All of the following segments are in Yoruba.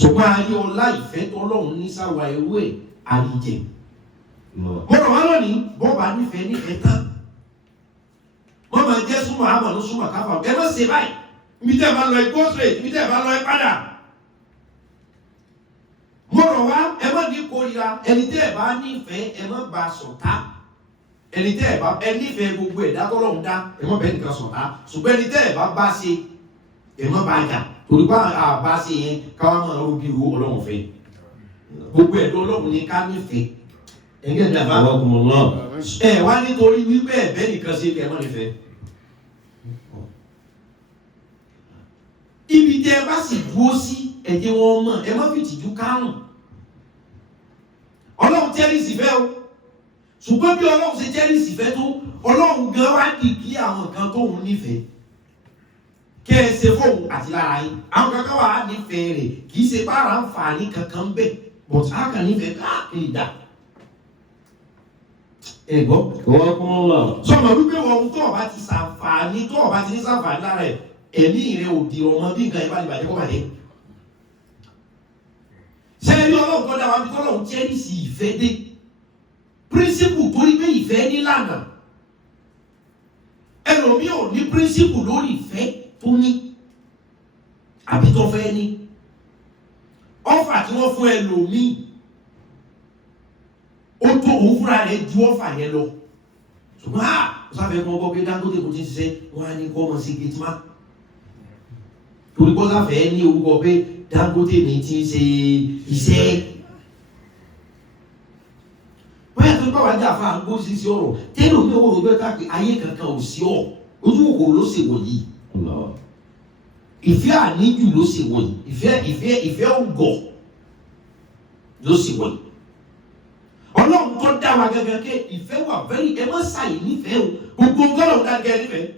ṣùgbọ́n ayé ọlá ìfẹ́ tọ́lọ́run ní sáwà ewé àríjẹ. mo rọ̀ wá lónìí bọ́ọ̀bà nífẹ̀ẹ́ tán wọ́n máa jẹ́ súnmọ́ àmọ̀nú súnmọ́ káfà ẹ má ṣe báyìí ibi tẹ́ ẹ bá lọ ẹ go straight ibi tẹ́ ẹ bá lọ ẹ padà. mo rọ̀ wá ẹ má ní kórìíra ẹni tẹ́ ẹ bá nífẹ̀ẹ́ ẹ má bá ṣọ̀tá ẹni tẹ́ ẹ bá ẹ nífẹ̀ẹ́ gbogbo ẹ̀dá tọ́lọ́run dá ẹ má bẹ́ẹ̀ nìkan ṣọ̀tá ṣùgbọ́n ẹni tẹ́ ẹ bá ṣe ẹ má bá jà torí bá àbá ṣe yẹn káwá máa rú bí ru ọlọ́run fẹ́ gbogbo ẹ̀dọ́ ọlọ́run ní ká nífẹ̀ẹ́ ẹgbẹ́ ìdàbà ẹ wá nítorí wípé ẹ̀bẹ́ nìkan ṣe kẹ́ ẹ má nífẹ̀ẹ́. ibi tẹ́ ẹ bá sì dúró sí ẹ̀jẹ̀ wọn mọ̀ ẹ má fi tìjú kárùn ọlọ́run cherish ìfẹ́ o ṣùgbọ́n bí ọlọ́run ṣe cherish ìfẹ́ tó ọlọ́run gan wá kìkì àwọn kan tóun nífẹ̀ẹ́ kẹ́ ẹ ṣe fóun àti lára yín àwọn kankan wà á nífẹ̀ẹ́ rẹ̀ kì í ṣe bára ń fà ní kankan bẹ́ẹ̀ but á kàn nífẹ̀ẹ́ káàkiri dà ẹ gbọ́. wọ́n kún un lọ. sọmọ wípé ohun tó ọba ti ṣàǹfààní tó ọba ti ní ṣàǹfààní lára ẹ ẹ̀mí rẹ ò di ọmọ bí nǹkan ìbá ìbàjẹ́ kọ́ bàjẹ́. ṣé ẹni ọlọ́run tó dá wa bí tọ́lọ́run cherish ìfẹ́ dé píríncípù torí pé ìfẹ́ nílànà ẹlòmíì ò ní píríncípù lórí ìfẹ́ tó ní àbí tó fẹ́ ní ọ́fà tí wọ́n fún ẹlòmíì ó tó òun fúnra rẹ̀ ju ọ́fà yẹn lọ ṣùgbọ́n ó sáfẹ́ kọ́ gbọ́ pé Dangote kò ti ṣiṣẹ́ wọ́n á ní kọ́ ọmọ sí gẹ́tìmá torí kọ́ sáfẹ́ ní orúkọ pé Dangote ní ti ṣe iṣẹ́ bóyá tó bá wà ní àfa àgbo ṣíṣe ọ̀rọ̀ tẹ́lẹ̀ omi ò rò bẹ́ẹ̀ káàkiri ayé kankan ò sí ọ̀ ojú kòkòrò ló ṣe wọ̀nyí ìfẹ́ àníjù ló ṣe wọ̀nyí ìfẹ́ ògọ̀ ló ṣe wọ̀nyí ọlọ́run tó dá wa gẹ́gẹ́ ké ìfẹ́ wà very ẹ má ṣàyè nífẹ̀ẹ́ o gbogbo nǹkan lọ́wọ́ dá gẹ́gẹ́ nífẹ̀ẹ́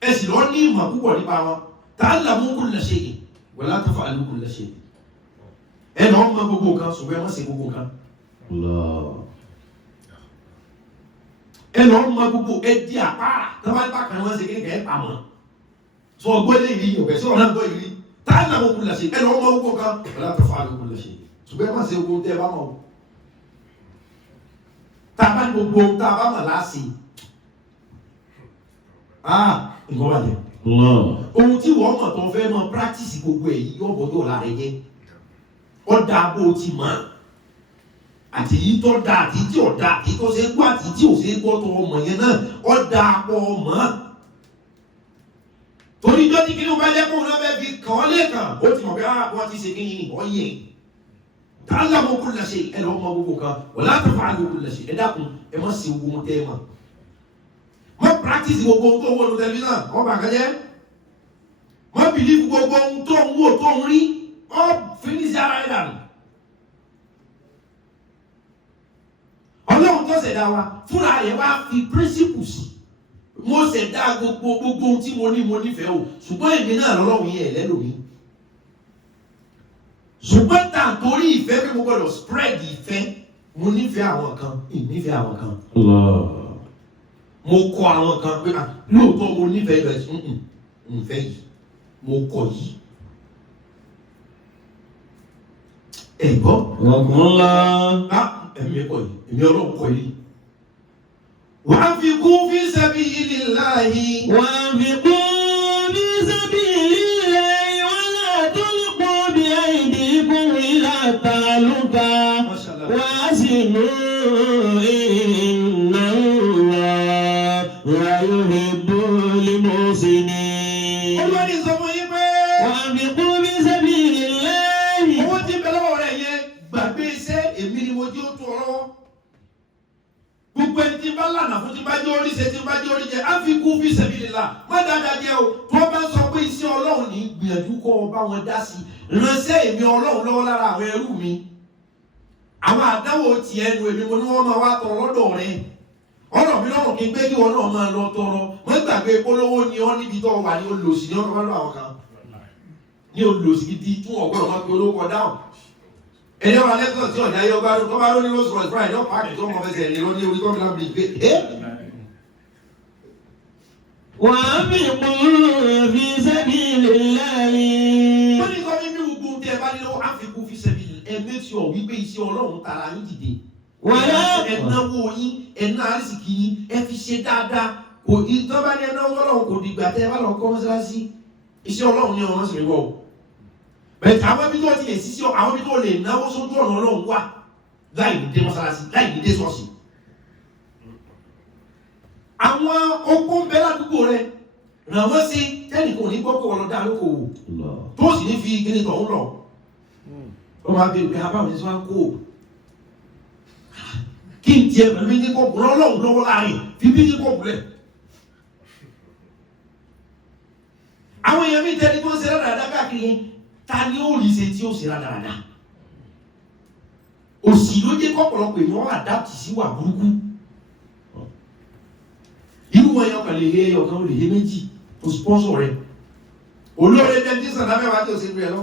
ẹ sì lọ ní ìmọ̀ púpọ̀ nípa wọn ta'allamu kulla shay'in wa la taf'alu kulla shay'in ẹ lọ́ọ́ mọ gbogbo nǹkan ṣùgbọ́n ẹ má ṣe gbogbo nǹkan ẹ lọ́ọ́ mọ gbogbo ẹ di àpá tábàlípà kan wọ́n ṣe kékeré ẹ pamọ́ sọ ọgbọ́n lè rí ọ̀bẹ sọ ọ̀nà gbọ́ ìrí ta'allamu kulla shay'in ẹ lọ́ọ́ mọ gbogbo nǹkan wa la taf'alu kulla shay'in ṣùgbọ́n ẹ má ṣe gbogbo tẹ́ ẹ bá mọ̀ tàbá gbogbo tàbá mọ̀ láti nǹkan wà jẹ́ ohun tí wọ́n mọ̀ tó fẹ́ mọ̀ practice gbogbo èyí yóò bọ́jọ́ ọ̀la rẹ̀ jẹ́ ọ̀dà bó ti mọ̀ àti yìí tó da àti tí ò da àti tó ṣe gbọ́ àti tí ò ṣe gbọ́ tó ọmọ yẹn náà ọ̀dà pọ̀ mọ́ torí jọ́dí kí ni wọ́n bá jẹ́ kó náà bẹ́ẹ̀ fi kàn ọ́ lẹ́ẹ̀kan ó ti mọ̀ pé wọ́n ti ṣe kí ni ọ̀yẹ́ ta'allamu kulla shay'in ẹ lọ́ọ́ mọ gbogbo kan wa la taf'alu kulla shay'in ẹ dákun ẹ má ṣe gbogbo tẹ́ ẹ mọ̀ má practice gbogbo ohun tó ń wò ní tẹlifíṣàn wọ́n bá kẹ́jẹ́ má believe gbogbo ohun tó ń wò tó ń rí ọ́ finish ara ẹ̀ dànù. ọlọ́run tó ṣẹ̀dá wa fúnra rẹ̀ wá fi principle sí mo ṣẹ̀dá gbogbo ohun tí mo nífẹ̀ẹ́ o ṣùgbọ́n èmi náà lọ́lọ́run yẹn lẹ́lòmí ṣùgbọ́n tà torí ìfẹ́ pé mo gbọ́dọ̀ spread ìfẹ́ mo nífẹ̀ẹ́ àwọn kan ìnífẹ̀ẹ́ àwọn kan mo kọ àwọn kan pé lóòótọ́ mo nífẹ̀ẹ́ bẹ̀rẹ̀ nfẹ́ yìí mo kọ yìí ẹ̀gbọ́ ọ̀gbọ́n ńlá ẹ̀mí ẹ̀kọ́ yìí èmi ọlọ́run kọ yìí wa anfiqu fi sabilillahi wa anfiqu fi sabilillahi wa la tulqu bi aydikum ila taluka wa asinu inna Allaha yuhibbul muhsinin. olùwádìí sọ fún yín pé wa anfiqu fi sabilillahi. owó tí ń bẹ lọ́wọ́ rẹ̀ yẹn gbàgbé iṣẹ́ èmi ni mo jí ó tó ọ lọ́wọ́ gbogbo ẹni tí ń bá lànà fún tí ń bá jẹ́ orí ṣe tí ń bá jẹ́ orí jẹ anfiqu fi sabilillah má dáadáa jẹ́ o tó bá sọ pé iṣẹ́ ọlọ́run ní gbìyànjú kọ́ ọ bá wọn dá sí ránṣẹ́ èmi ọlọ́run lọ́wọ́ lára àwọn ẹrú mi àwọn àdáwò tiẹ̀ nu èmi mo ní wọ́n máa wá tọrọ lọ́dọ̀ rẹ ọ̀rọ̀ mi lọ́rùn kí n gbé kí wọn náà máa lọ tọrọ wọ́n gbàgbé polówó ni ọ́ níbi tó wà ní olùsí ní ọ̀rọ̀ lọ́wọ́ àwọn kan ní olùsí gidi tún ọ̀gbọ́n wọn pe olówó dáhùn ẹ̀yẹ́ wa lẹ́tọ̀ tí ọ̀dà yọ gbádùn tó bá lóní Rolls Royce Pride náà pààkì tó mọ̀ fẹsẹ̀ lè lóní orí gómìnà bíi pé wa anfiqu fi sabilillahi. wọ́n ní sọ fún mi gbogbo tí ẹ bá nílò àfikún fi sẹ́bi ẹ make sure wípé iṣẹ́ Ọlọ́run tara yín dìde. Ẹnáwó yín ẹná àrísìkí yín ẹ fi ṣe dáadáa kò ìtọ́ bá ní ẹnáwó Ọlọ́run kò dìgbà tẹ́ ẹ bá lọ kọ́ mọ́sálásí iṣẹ́ Ọlọ́run ní ọ̀rọ̀ sì wọ̀ bẹ́ẹ̀ àwọn ibi tó ti lè ṣiṣẹ́ àwọn ibi tó lè náwó sójú ọ̀nà Ọlọ́run wà láì ní dé mọ́sálásí láì ní dé ṣọ́ọ̀ṣì. Àwọn okó ń bẹ ládùúgbò rẹ ràn wọ́n sí tẹ́nìkan ní gbọ́kọ̀ wọn lọ dá lóko wò tó sì ní fi kíní tọ̀hún lọ. Wọ́n máa bẹ̀rù pé abáwọn ní sọ wá kó kí n tiẹ̀ pẹ̀lú bí ní kọ́ọ̀bù lọ́wọ́ lọ́wọ́ láàrin fi bí ní kọ́ọ̀bù rẹ̀. Àwọn èèyàn mi tẹ́lẹ̀ tó ń ṣe rádaràdá káàkiri ta ni ó rí ṣe tí ó ṣe rádaràdá. Òṣì ló jẹ́ kọ́pọ̀lọpọ̀ èèyàn adapt sí wà burúkú. Irú wọn yẹn kàn lè he ọ̀kan lè he méjì tó sponsor rẹ̀. Olóore jẹ́ tí sàdá mẹ́wàá tó ṣe rẹ̀ lọ.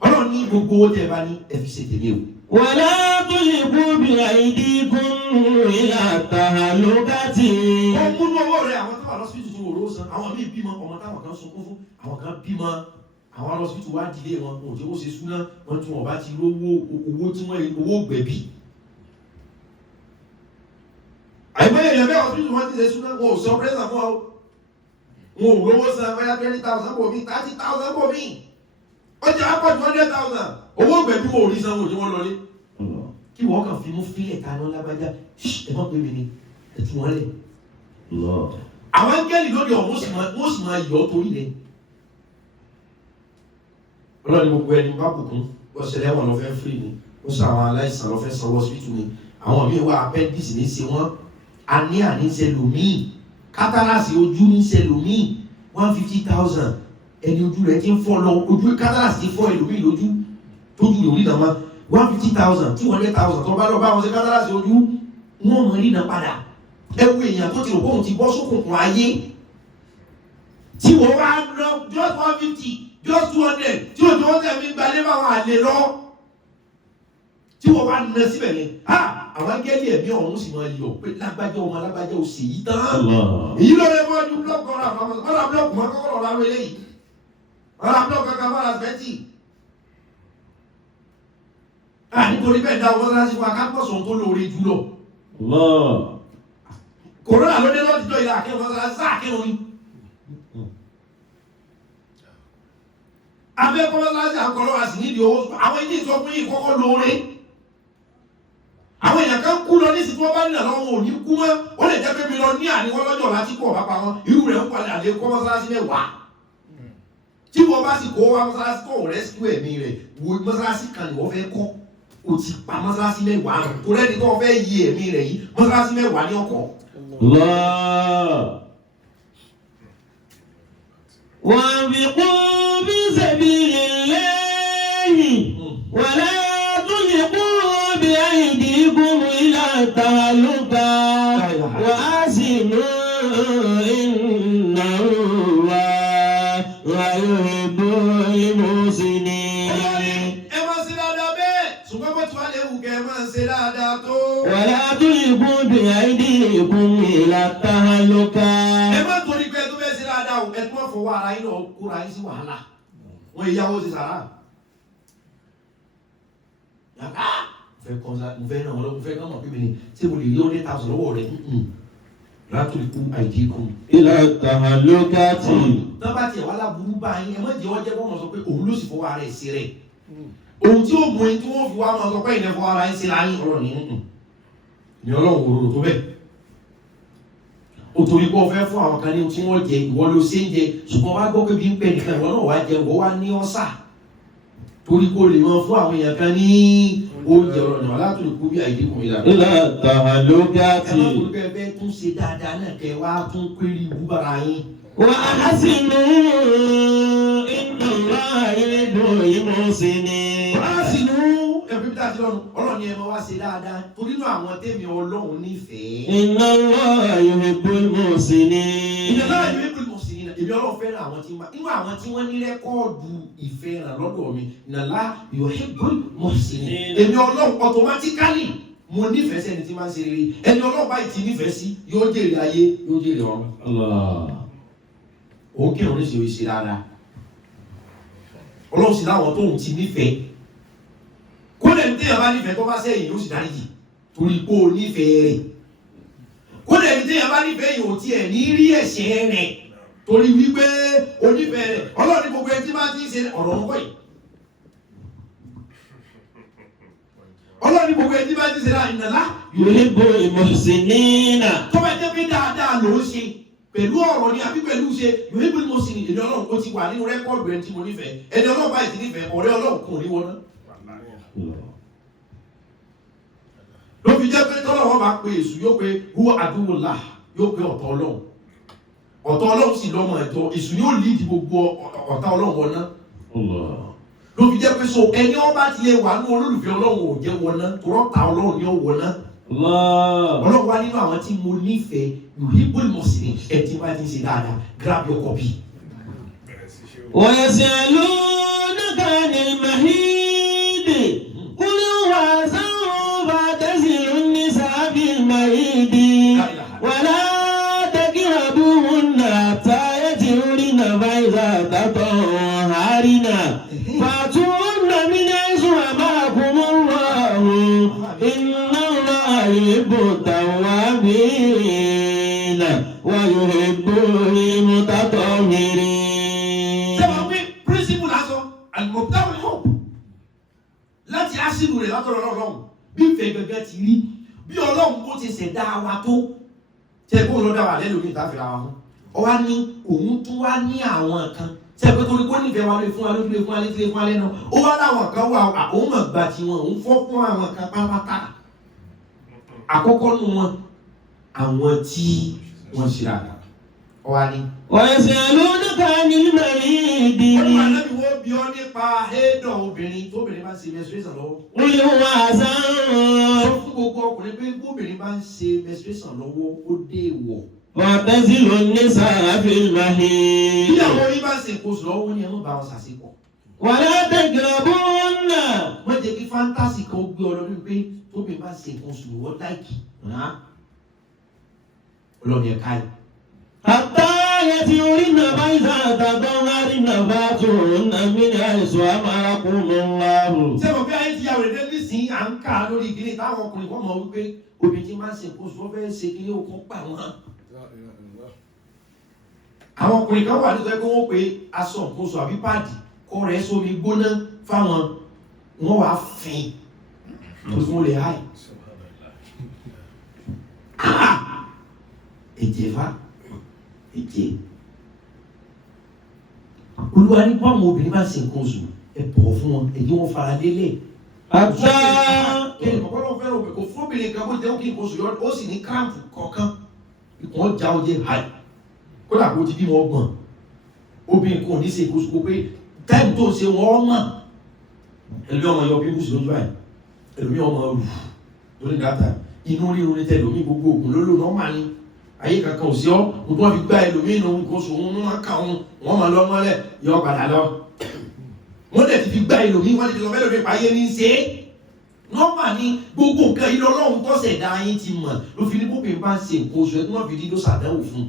Ọlọ́run ní gbogbo owó tẹ́ ẹ bá ní ẹ fi ṣe tèmi o. Wala tulqu bi aydikum ila tahlukati. Ó múnú owó rẹ̀ àwọn tó wà lọ́sibítù tó wò ló san àwọn míì bímọ ọmọ táwọn kan sunkún fún àwọn kan bímọ àwọn lọ́sibítù wá dìde wọn kò tí ó ṣe súná wọn tí wọn bá ti rówó owó tí wọn owó gbẹ̀bí. Àìmọye èèyàn bẹ́ẹ̀ ọ̀sibítù wọn ti ṣe súná wọn ò sọ pẹ́sà fún ọ wọn ò rówó san bóyá 20,000 bò mí 30,000 bò mí ọjà àpọ̀jù 100,000 owó gbẹ̀bí wọn ò rí sanwó tí wọ́n lọlé. Kí wọ́n kàn fi mú fílẹ̀ kaná lágbájá ẹ má pè mí ni ẹ tún wọ́n lẹ̀. Àwọn áńgẹ́lì lóde ọ̀hún wọ́n sì máa yọ̀ ọ́ torí rẹ̀. Ọlọ́run gbogbo ẹni bá bùkún wọ́n ṣẹlẹ̀ wọn lọ fẹ́ fírì ni wọ́n sọ àwọn aláìsàn lọ fẹ́ sanwó hospital ni àwọn míì wá appendix ní ṣe wọ́n aníà ní ṣe lòmíì kátàràsì ojú ní ṣe lòmíì 150,000 ẹni ojú rẹ̀ ti ń fọ́ lọ ojú kátàràsì ti fọ́ ẹlòmíì lójú tójú rẹ̀ orí náà máa 150,000 200,000 tó bá lọ bá wọn ṣe kátàràsì ojú wọn mọ̀ rí náà padà. Ẹ wo èèyàn tó ti rò bóun ti bọ́ sókùnkùn ayé tí wọ́n wá lọ just 150 just 200 tí òjò wọn tẹ̀mí gbalẹ̀ báwọn àlè lọ tí wọ́n wá nà síbẹ̀ yẹn àwọn gẹ́lì ẹ̀mí ọ̀hún sì máa yọ pé lágbájá ọmọ lágbájá ò sì yí tán èyí ló lè mọ́ ọdún blọọkù ọ̀rọ̀ àfọwọ́sọ ọ̀rọ̀ blọọkù mọ́ kọ́kọ́ ọ̀rọ̀ àwọn eléyìí ọ̀rọ̀ blọọkù kankan mọ́ àsìbẹ́tì nítorí bẹ́ẹ̀ dá ọmọ sáà sí wa kápọ̀sọ̀ tó lóore jùlọ kòrónà ló dé lọ́dún ìlà àkẹ́wọ̀n mọ́sálásí sáà kẹ́wọ̀n ni. Abẹ́kọ́ mọ́sálásí àkọlọ́ àsì nídìí owó àwọn ilé ìsọkún yìí kọ́kọ́ lóore. Àwọn èèyàn kan kú lọ ní ìsìnkú ọba nínú àwọn òní kú mọ́ ó lè jẹ́ pé mi lọ ní àníwọ́ lọ́jọ́ láti kọ̀ bàbá wọn irú rẹ̀ ń palẹ̀ àlẹ́ kọ́ mọ́sálásí mẹ́wàá. Tí wọ́n bá sì kó wá mọ́sálásí kọ́ rescue ẹ̀mí rẹ̀ wo mọ́sálásí kan ni wọ́n fẹ́ kọ́ o ti pa mọ́sálásí mẹ́wàá rẹ̀ tó rẹ́ni tó fẹ́ yí ẹ̀mí rẹ̀ yìí mọ́sálásí mẹ́wàá ní ọkọ̀. وانفقوا في سبيل الله ولا تلقوا بأيديكم إلى التهلكة وأحسنوا إن الله يحب المحسنين. ولا تلقوا بأيديكم إلى التهلكة. Ẹ̀tún ọ̀fọwọ́ ara yín náà kóra yín sí wàhálà wọ́n ìyàwó ti sàrà yàrá mo fẹ́ ràn wọ́n lọ́wọ́ mo fẹ́ kán mọ̀ pé mi ni tí mo lè rí 100,000 lọ́wọ́ rẹ̀ látòlí kú àìdíkùn. Ila tahallukati. Tọ́ bá tiẹ̀ wá láburú bá yín ẹ má jẹ́ wọ́n jẹ́ wọ́n mọ̀ sọ pé òun ló sì fọwọ́ ara ẹ̀ sí rẹ̀ ohun tí ó mú ẹni tí wọ́n fi wá mọ̀ sọ pé ìlẹ̀ fọwọ́ ara ẹ̀ sí láyé ọ̀rọ̀ ní Ọlọ́run òróró tó bẹ́ẹ̀. O torí pé o fẹ́ fún àwọn kan ní tí wọ́n jẹ ìwọ ló ṣe ń jẹ ṣùgbọ́n wá gbọ́ pé bí ń pẹ́ nìkan ìwọ náà wá jẹ ìwọ wá ní ọ́sà torí kó lè mọ fún àwọn èèyàn kan ní oúnjẹ ọ̀rọ̀ náà látòrí kú bí àìdínkù mi lára. Ila tahallukati. Ẹ má torí pé ẹ fẹ́ tún ṣe dáadáa náà kẹ wá tún péré ìwú bára yín. Wa ahsinu inna Allaha yuhibbul muhsinin. Wá sínú ẹbí bí táàtì lọ́nu Ọlọ́run ni ẹ máa wá ṣe dáadáa torí náà àwọn tèmi Ọlọ́run nífẹ̀ẹ́. Inna Allaha yuhibbul muhsinin. Inna Allaha yuhibbul muhsinin. Èmi Ọlọ́run fẹ́ràn àwọn tí wọ́n ní rẹ́kọ́ọ̀dù ìfẹ́ ràn lọ́dọ̀ mi. Inna Allaha yuhibbul muhsinin. Èmi Ọlọ́run automatically mo nífẹ̀ẹ́ sẹ́ni tí máa ń ṣe rere. Ẹni Ọlọ́run báyìí ti nífẹ̀ẹ́ sí yóò jèrè ayé yóò jèrè ọ̀run. Allah. Òun kí òun ṣe dáadáa Ọlọ́run sì láwọn tóun ti nífẹ̀ẹ́ kódà ní téèyàn bá nífẹ̀ẹ́ tó bá sẹ́yìn yóò sì dáríjì torí pé o nífẹ̀ẹ́ rẹ̀ kódà ní téèyàn bá nífẹ̀ẹ́ yìí ò tiẹ̀ ní rí ẹ̀ṣẹ̀ rẹ̀ torí wípé o nífẹ̀ẹ́ rẹ̀ Ọlọ́run ní gbogbo ẹni tí máa ti ń ṣe ọ̀rọ̀ ń kọ́ yìí Ọlọ́run ní gbogbo ẹni tí máa ti ń ṣe ìnàlá yuhibbul muhsinina. tó bá jẹ́ pé dáadáa ló ń ṣe pẹ̀lú ọ̀rọ̀ ni àbí pẹ̀lú ṣe yuhibbul muhsinin èdè Ọlọ́run ó ti wà nínú rẹ́kọ́ọ̀dù ẹni tí mo nífẹ̀ẹ́ ẹni Ọlọ́run báyìí ti nífẹ̀ẹ́ ọ̀rẹ́ Ọlọ́run kò ní wọná ló fi jẹ́ pé tọ́lọ́wọ́ bá pe èṣù yóò pe huwa aduwwullah yóò pe ọ̀tọ̀ Ọlọ́run sì lọ́mọ ẹ̀tọ́ èṣù yóò lídìí gbogbo ọ̀tá Ọlọ́run wọná ló fi jẹ́ pé so ẹni ọba ti lè wà ní olólùfẹ́ Ọlọ́run ò jẹ́ wọná tọ́ta Ọlọ́run ni ó wọná Ọlọ́run wá nínú àwọn tí mo nífẹ̀ẹ́ yuhibbul muhsinin ẹ̀ tí wọ́n ti ń ṣe dáadáa grab your copy. wa yas'alunaka 'anil mahid qul huwa adhan fa'tazilu an-nisaa fil mahid wa la taqrabuhunna hatta yatahharna fa idha tatahharna fa'tuhunna min haythu amarakumullahu inna Allaha yuhibbut tawwabina wa yuhibbul mutatahhirin. Sẹ́wọ̀n pé pírísìpù lásán àlùmọ̀tá wọn hàn láti aṣílù rẹ̀ látọ̀rọ̀ Ọlọ́run bí ìfẹ́ gẹ́gẹ́ ti rí bí Ọlọ́run bó ti ṣẹ̀dá wa tó tẹ́ kó lọ́dá wà lẹ́nu mi ìtàfẹ́ra wa fún ọ wá ní òun tún wá ní àwọn kan tẹ́ pé torí kó nífẹ̀ẹ́ wa lè fún wa lójú lè fún wa létí lè fún wa lẹ́nu ó wá láwọn kan wà òun mọ̀ gbà tí wọn òun fọ́ fún àwọn kan pátápátá àkọ́kọ́ nù wọn àwọn tí wọ́n ṣe àgbà ọ wá ní. wa yas'alunaka 'anil mahid. wọ́n ní wà lẹ́bi wọ́n bí ọ nípa ẹ̀dọ̀ obìnrin tóbìnrin bá ń ṣe menstruation lọ́wọ́. qul huwa sọ adhan fún gbogbo ọkùnrin pé bóbìnrin bá ń ṣe menstruation lọ́wọ́ ó dé ìwọ̀. fa'tazilu an-nisaa fil mahid. bí àwọn yín bá ń ṣe nǹkan oṣù lọ́wọ́ ní ẹ̀wọ̀n bá wọn ṣàṣepọ̀. wa la taqrabuhunna. wọ́n jẹ́ kí fáńtásì kan gbé ọ lọ́dún pé tóbìnrin bá ń ṣe nǹkan oṣù lọ́wọ́ láìkì ọlọ́run ẹ̀ka yìí. hatta yatahharna fa idha tatahharna fa'tuhunna min haythu amarakumullahu. sẹ́wọ̀n bí ayé ti yàwó rẹ̀ nísìnyí à ń kà á lórí ìgbìlì táwọn ọkùnrin kan mọ̀ wípé obìnrin tí máa ń ṣe nǹkan oṣù wọ́n fẹ́ ṣe kí ó kún pa wọn. àwọn ọkùnrin kan wà nítorí pé wọ́n pe aṣọ nǹkan oṣù àbí páàdì kọ́ rẹ̀ sómi gbóná fáwọn wọ́n wàá fìn tó fún lè háì. Ẹ̀jẹ̀ fa ẹ̀jẹ̀ Olúwa ní báwọn obìnrin bá ṣe nǹkan oṣù ẹ bọ̀ fún wọn ẹ̀jẹ̀ wọn fara lélẹ̀. hatta kẹ́ni kọ̀kọ́rọ́ fẹ́ràn òbí kò fún obìnrin kan bó jẹ́ ó kí nǹkan oṣù yọ ó sì ní kráǹpù kọ̀ọ̀kan ìkàn já ó jẹ́ háì kódà kó ti bí wọn gbọ̀n obìnrin kò ní ṣe nǹkan oṣù pé táìmù tó ń ṣe wọ́n mọ̀ ẹlòmí ọmọ yọ bí mùsùlùmí lójú báyìí ẹlòmí ọmọ rù lórí dátà inú rírun ní tẹlòmí gbogbo ògùn lólò nọ́mà ni ayé kankan ò sí ọ́ nǹkan wọ́n fi gbá ẹlòmí inú nǹkan oṣù wọn máa kà wọ́n máa lọ mọ́lẹ̀ yọ padà lọ wọ́n dẹ̀ ti fi gbá ẹlòmí wọ́n ti lọ bẹ́ẹ̀ lómi pààyè ní í ṣe é nọ́mà ni gbogbo nǹkan yìí lọ́lọ́run tó ṣẹ̀dá yín ti mọ̀ ló fi ní bóbi bá ń ṣe nǹkan oṣù ẹ̀ tí wọ́n fi dídó ṣàdánwò fún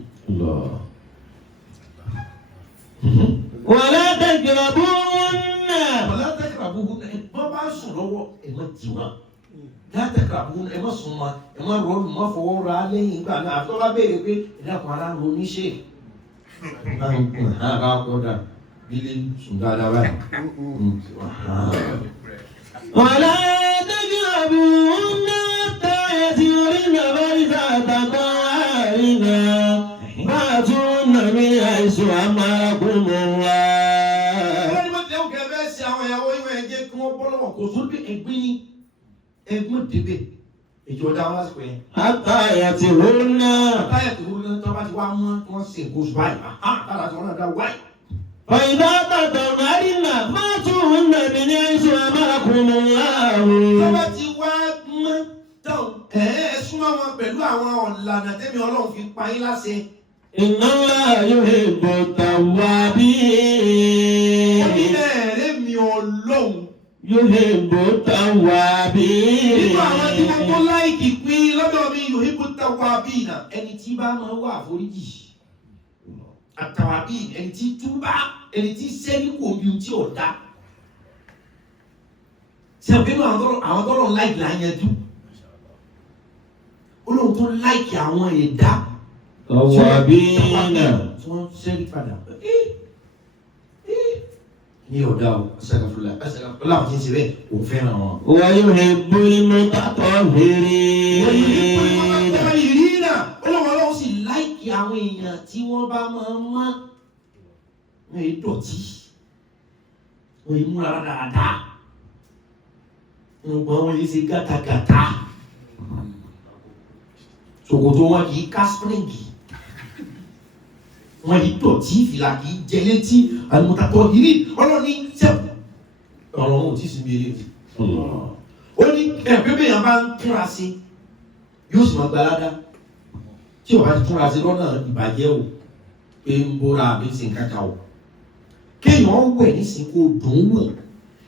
wala taqrabuhunna. wàlá tẹ́kẹ̀rà búburú ẹ̀ bọ́ bá sùn lọ́wọ́ ẹ̀ má jì wọ́n látẹ̀kẹ̀rà búburú ẹ̀ má sùn ma ẹ̀ má rọrùn má fọwọ́ ra lẹ́yìn ìgbà náà àti ọlá béèrè pé ẹ̀dàkùn ara ló ní ṣe bá kọ́dà bílé sùn dáadáa báyìí. wala taqrabuhunna hatta yatahharna fa idha tatahharna fa'tuhunna min haythu amarakumullah. Kò sún bí ẹgbẹ́ ní ẹgbẹ́ débẹ̀ ìjọ dá wọn lásìkò yẹn. hatta yatahharna. Àtàyà tó wúlò náà tó bá ti wá mọ́ tí wọ́n ṣe nǹkan oṣù báyìí. Tára tí wọ́n náà dá wáyé. fa idha tatahharna fa'tuhunna min haythu amarakumullahu. Tó bá ti wá mọ́ tán ẹ súnmọ́ wọn pẹ̀lú àwọn ọ̀lànà tẹ́mi Ọlọ́run fi pa yín láṣẹ. inna Allaha yuhibbut tawwabin. Onílẹ̀ mi Ọlọ́run. yuhibbut tawwabin. Nínú àwọn tí wọ́n tó láìkì pín lọ́dọ̀ mi yuhibbut tawwabin ẹni tí bá máa wà àforíjì. Àtàwàbí ẹni tí túbá ẹni tí sẹ́ni kò bí ohun tí ò dá sẹ́pẹ́nu àwọn tọ́lọ̀ láìkì là ń yanjú olóhùn tó láìkì àwọn ẹ̀dá Tawwabina. tí wọ́n ṣẹ́rí padà ní ọ̀dà ọ̀sẹ̀kàfúlà ọ̀làwọ̀n tí ń ṣe bẹ́ẹ̀ òun fẹ́ràn wọn. Wa yuhibbul mutatahhirina. ìrìnà olóhùn ọlọ́run sì láìkì àwọn èèyàn tí wọ́n bá máa ń mọ́ wọn èyí dọ̀tí wọn èyí múra dáadáa wọn èyí ṣe gàtàgàtà ṣòkòtò wọn kì í ká springi wọn yìí dọ̀tí fìlà kì í jẹ létí àlùmọ́tàtọ̀ yìí ọlọ́ni sẹ́pù ọ̀rọ̀ wọn ò tí ì sinmi eré ó ní ẹ̀pẹ́pẹ́ yẹn bá ń túnra sí yóò sì máa gbalada tí o bá ti túnra sí lọ́nà ìbàjẹ́ o pé ń bóra àbí sí nǹkan kan o kéèyàn wẹ̀ nísìnyí kó dùn ún wò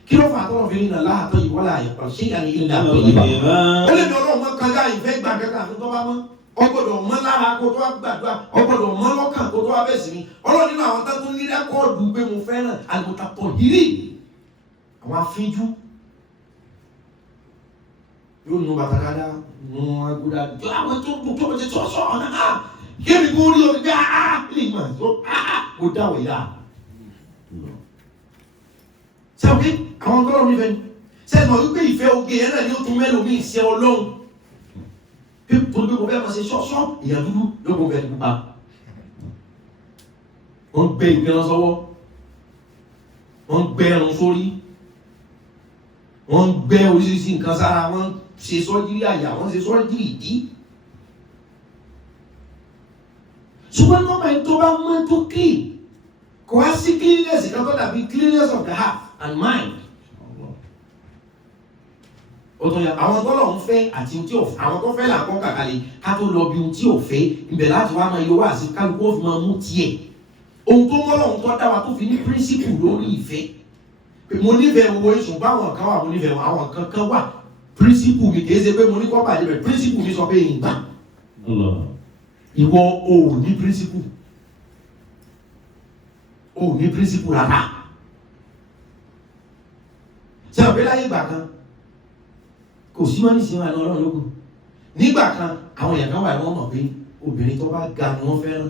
kí ló fà tọrọ fèrè náà láàtọ̀ yìí wọ́lá àyẹ̀pọ̀ ṣé ìyàní ilẹ̀ àpò yìí bá ó lè ní ọlọ́run mọ́ kájà ìfẹ́ gbà kẹ́kẹ́ àfi tó bá mọ́ ọgbọ́dọ̀ mọ́ lára kó tó wá gbàdúrà ọgbọ́dọ̀ mọ́ lọ́kàn kó tó wá bẹ̀ sí mi ọlọ́run nínú àwọn tó tún ní rẹ́kọ́ọ̀dù pé mo fẹ́ràn àlùmọ́tàtọ̀ yìí àwọn afínjú yóò nu bàtàkàdá nu agbódà àwọn tó ti sọ̀sọ̀ ọ̀nà kébì kó rí omi bí lè mà tó kó dáwọ̀ yá sẹ́wọ́n àwọn tọ́lọ̀ mi fẹ́ sẹ́wọ́n wípé ìfẹ́ oge yẹn náà ni ó tún mẹ́lòmí ìṣẹ́ ọlọ́run tó gbé kó bẹ́ẹ̀ máa ṣe ṣọ́ṣọ́ ìyá dúdú ló kó bẹ́ẹ̀ pupa wọ́n gbé ìgbẹ́rán sọ́wọ́ wọ́n gbé ẹran sórí wọ́n gbé oríṣiríṣi nǹkan sára wọ́n ṣe sọ́jírí àyà wọ́n ṣe sọ́jírí ìdí ṣùgbọ́n nọ́mbà yìí tó bá mọ́ tó clean kò wá sí cleanliness kan tó dàbí cleanliness of the heart and mind. Ọ̀tọ̀ yà àwọn tó lọ ń fẹ́ àti ohun tí ò fẹ́ àwọn tó fẹ́ là ń kọ́ kàkàlẹ̀ ká tó lọ bí ohun tí ò fẹ́ ibẹ̀ láti wá máa yọ wá sí kálukú ó fi máa mú tiẹ̀. Ohun tó mọ́ lọ́hùn tó dá wa tó fi ní píríncípù lórí ìfẹ́. Mo nífẹ̀ẹ́ owó ìṣùn báwọn kan wà mo nífẹ̀ẹ́ àwọn kankan wà píríncípù mi kì í ṣe pé mo ní kọ́ bàjẹ́ bẹ̀ píríncípù mi sọ pé ìgbà. Ìwọ o ò ní píríncípù. O ò ní píríncípù rárá. Ṣé ọ̀pẹ́ láyé ìgbà kan? Kò sí mọ́ nísìnyí wà lọ́rọ̀ lókun nígbà kan àwọn èèyàn kan wà ní wọ́n mọ̀ pé obìnrin tó bá ga ni wọ́n fẹ́ràn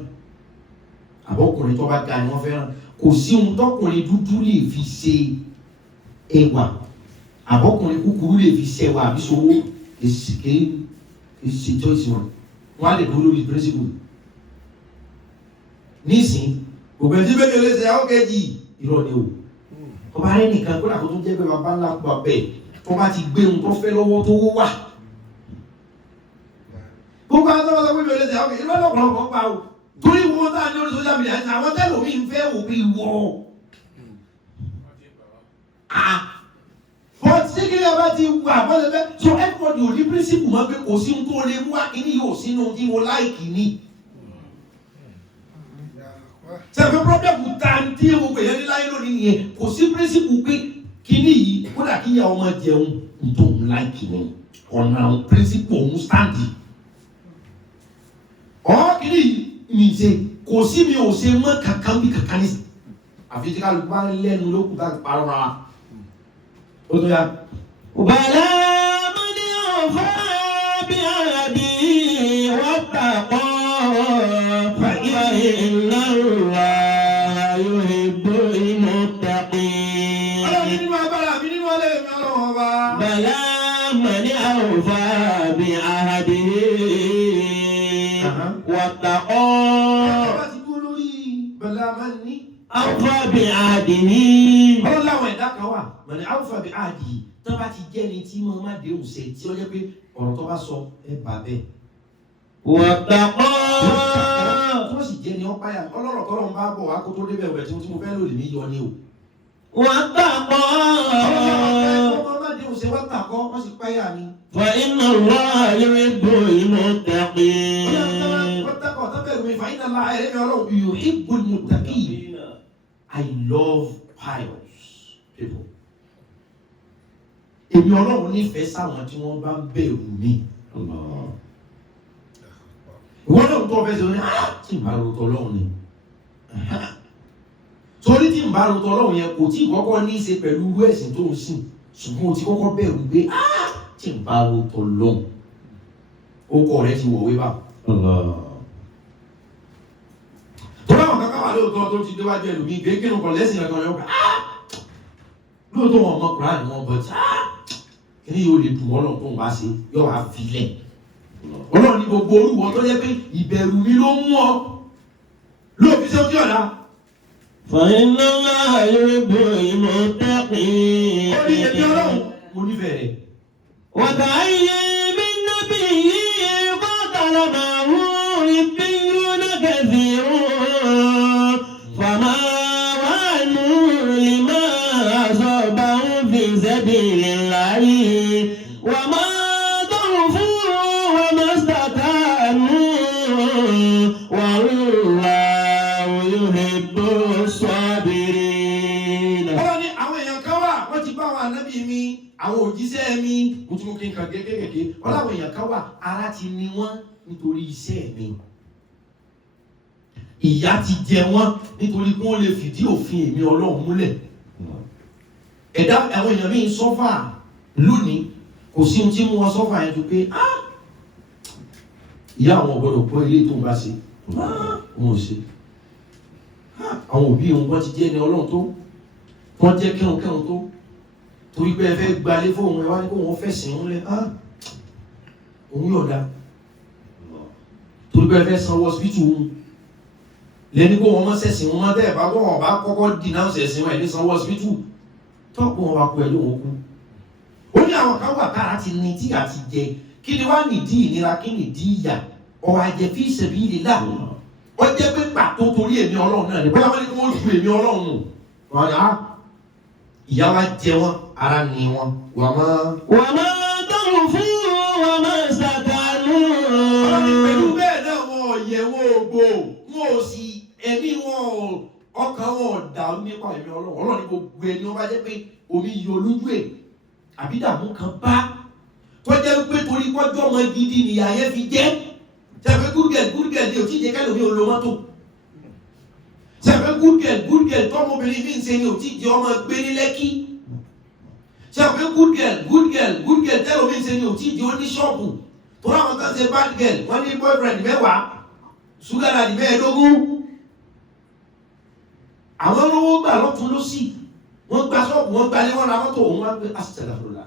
àbọ̀kùnrin tó bá ga ni wọ́n fẹ́ràn kò sí ohun tọkùnrin dúdú lè fi ṣe ẹwà àbọ̀kùnrin kúkúrú lè fi ṣe ẹwà àbí sowó èsìké èsìjọ́ ìsìnwọ̀n wọ́n á lè dúró lórí pírísìpù nísìnyí gbogbo ẹtí bẹ́ẹ̀ lè ṣe àwọn kejì irọ́ ni o ọba rẹ nìkan kó dà kó tó jẹ́ pé bàbá ńlá kó bá bẹ́ẹ̀ tó bá ti gbé ohun tó fẹ́ lọ́wọ́ tó wó wà. Gbogbo àwọn tọ́wọ́ sọ pé mi ò lè tẹ̀ ọ́ ìlú ọlọ́pàá pa o. Torí wọn tá a ní orí social media ní àwọn tẹ́lẹ̀ mi ń fẹ́ wò bí wọ́. But ṣé kí ni a bá ti wà bọ́lẹ̀ fẹ́? So everybody ò ní principle mọ́ pé kò sí ohun tó lè mú àkíní yóò sínú tí mo láìkì ní. Ṣèpé pọ́blẹ́mù ta tí gbogbo èèyàn ní láyé lónìí nìyẹn kò sí principle pé kíní yìí kódà kí ìyá ọmọ jẹun tó ń láìkì ní ọ̀nà píríncípù òun stáǹdì. Kíní yìí ní ṣe kò sí mi ò ṣe mọ́ kankan bí kankan ní. Àfi tí kálukú bá ń lẹ́nu lókùn tá a ti parọ́ ra. Ó tó yá. Bàlá mọ́ni ọ̀fà bí àdì wọ́n tàpọ̀ fàyà ìlànà yóò hìbò ìmọ̀tàkìn. Nínú agbára mi nínú ọlẹ́ mi ọlọ́run ọba. Bàlá mọ́ni ọ̀fà bí àdì wọ́n tàpọ̀. Ọba ti kú lórí bàlá máa ní. Ọ̀fà bí àdì ní. Ọlọ́run láwọn ẹ̀dá kan wà mọ̀ni alfa bí àdì tó bá ti jẹ́ ni tí mo má dé òsè tí ó jẹ́ pé ọ̀rọ̀ tó bá sọ ẹ bà bẹ́ẹ̀. Wàtàkọ́. Tó sì jẹ́ ni ọ́ páyà ọlọ́rọ̀ tọ́lọ́ ń bá bọ̀ wá kó tó débẹ̀ ọ̀bẹ̀ tí mo fẹ́ lò lè mí yọ ni o. Wàtàkọ́. Ọmọ má dé òsè wá tàkọ́ wọ́n sì páyà ni. Fa inna Allah yuhibbu al-muttaqin. Wàtàkọ́ tábẹ̀rù mi fa inna Allah ẹ̀rẹ́mi ọlọ́run yuhibbu al-muttaqin. I love pious people. Èmi ọlọ́run nífẹ̀ẹ́ sáwọn tí wọ́n bá ń bẹ̀rù mi. Ìwọ́n náà tó ọ̀fẹ́ sí ọ ní tí ń bá rotọ ọlọ́run ni. Torí tí ń bá rotọ ọlọ́run yẹn kò tí kọ́kọ́ ní í ṣe pẹ̀lú irú ẹ̀sìn tó ń sìn. ṣùgbọ́n o ti kọ́kọ́ bẹ̀rù pé tí n bá ro tọ̀ lọ́hùn ó kọ́ rẹ ti wọ̀wé bá. tó láwọn kankan wà lóòótọ́ tó ti déwájú ẹlòmíì kéékèèrè kan lẹ́sìn ẹ̀kan yọ̀ pé lóòótọ́ wọn mọ Kùránì wọn bọ̀ tí kí yóò lè dùn ọlọ́run tó ń bá ṣe yóò wá filẹ̀. ọlọ́run ní gbogbo orúwọ tó jẹ́ pé ìbẹ̀rù mi ló mú ọ lóòfin ṣe ojú ọ̀la. فإن الله يحب المتقين. ó ní ẹbí ọlọ́run mo nífẹ̀ẹ́ rẹ̀. وكأي من نبي قاتل معه ربيون كثير فما وهنوا لما أصابهم في سبيل الله وما ضعفوا وما استكانوا والله يحب الصابرين. ọlọ́run ní àwọn èèyàn kan wà wọ́n ti bá àwọn ànábì mi àwọn òjíṣẹ́ mi mo tún kí n kàn kékèké ọlọ́run èèyàn kan wà ara ti ní wọ́n nítorí iṣẹ́ mi ìyà ti jẹ wọ́n nítorí kí wọ́n lè fìdí òfin èmi ọlọ́run múlẹ̀. ẹ̀dá àwọn èèyàn mi ń sọ́fà lónìí kò sí ohun tí mú wọn sọ́fà yẹn ju pé ìyá àwọn ọ̀gbọ́dọ̀ gbọ́ ilé tó ń bá ṣe wọn ò ṣe àwọn òbí wọn ti jẹ́ ẹni ọlọ́run tó wọ́n jẹ́ kẹ́hùnkẹ́hùn tó torí pé ẹ fẹ́ gbalé fóun ẹ wá ní kó wọn fẹ̀sìn ń lẹ òun yọ̀ọ̀dá torí pé ẹ fẹ́ sanwó hospital òun lẹ́ni kó wọn mọ́ sẹ̀sìn wọn mọ́ tẹ́ ẹ̀ bá wọ́n ọ̀bá kọ́kọ́ denounce ẹ̀sìn wọn ẹ̀ ní sanwó hospital tọ́pọ̀ wọn wá kó ẹ lóhun kú. ó ní àwọn kan wà kára ti ní tí a ti jẹ kí ni wá nìdí ìnira kí nìdí ìyà ọ̀rọ̀ àjẹ́ fi sabilillah ó jẹ́ pé pàtó torí èmi ọlọ́run náà ní bóyá wọ́n ní kí wọ́n ju èmi ọlọ́run nù wọ́n ní ìyà wa jẹ wọ́n ara ní wọn wà má. wà má dọ̀rùn fún wà má ṣàkánú. ọlọ́run pẹ̀lú bẹ́ẹ̀ náà wọn ò yẹ wọn ò gbò wọn ò sì ẹ̀mí wọn ọkàn wọn ò dàrú nípa ẹ̀mí ọlọ́run ọlọ́run gbogbo ẹni wọn bá jẹ́ pé omi yọ lójú ẹ̀ àbí dààmú kan bá tó jẹ́ pé torí pọ́jọ́ ọmọ gidi nìyà yẹn fi jẹ́ sẹ́fẹ̀ gúrgẹ̀l ni ò tí jẹ́ kẹ́lòmí ò lo mọ́tò sẹ́fẹ̀ gúrgẹ̀l tọ́mọbìnrin mi ń ṣe ni ò tí jẹ́ ọmọ gbé ní Lẹ́kí sẹ́fẹ̀ gúrgẹ̀l tẹ́lòmí ń ṣe ni ò tí jẹ́ oníṣọ́ọ̀bù tó láwọn kan ṣe bad girl wọ́n ní boyfriend 10 sugar daddy 15 àwọn olówó gbà lọ́tún lọ́sì wọ́n gba ṣọ́ọ̀bù wọ́n gbalé wọ́n ra mọ́tò òun wá gbé asìtẹ̀láfọ́lá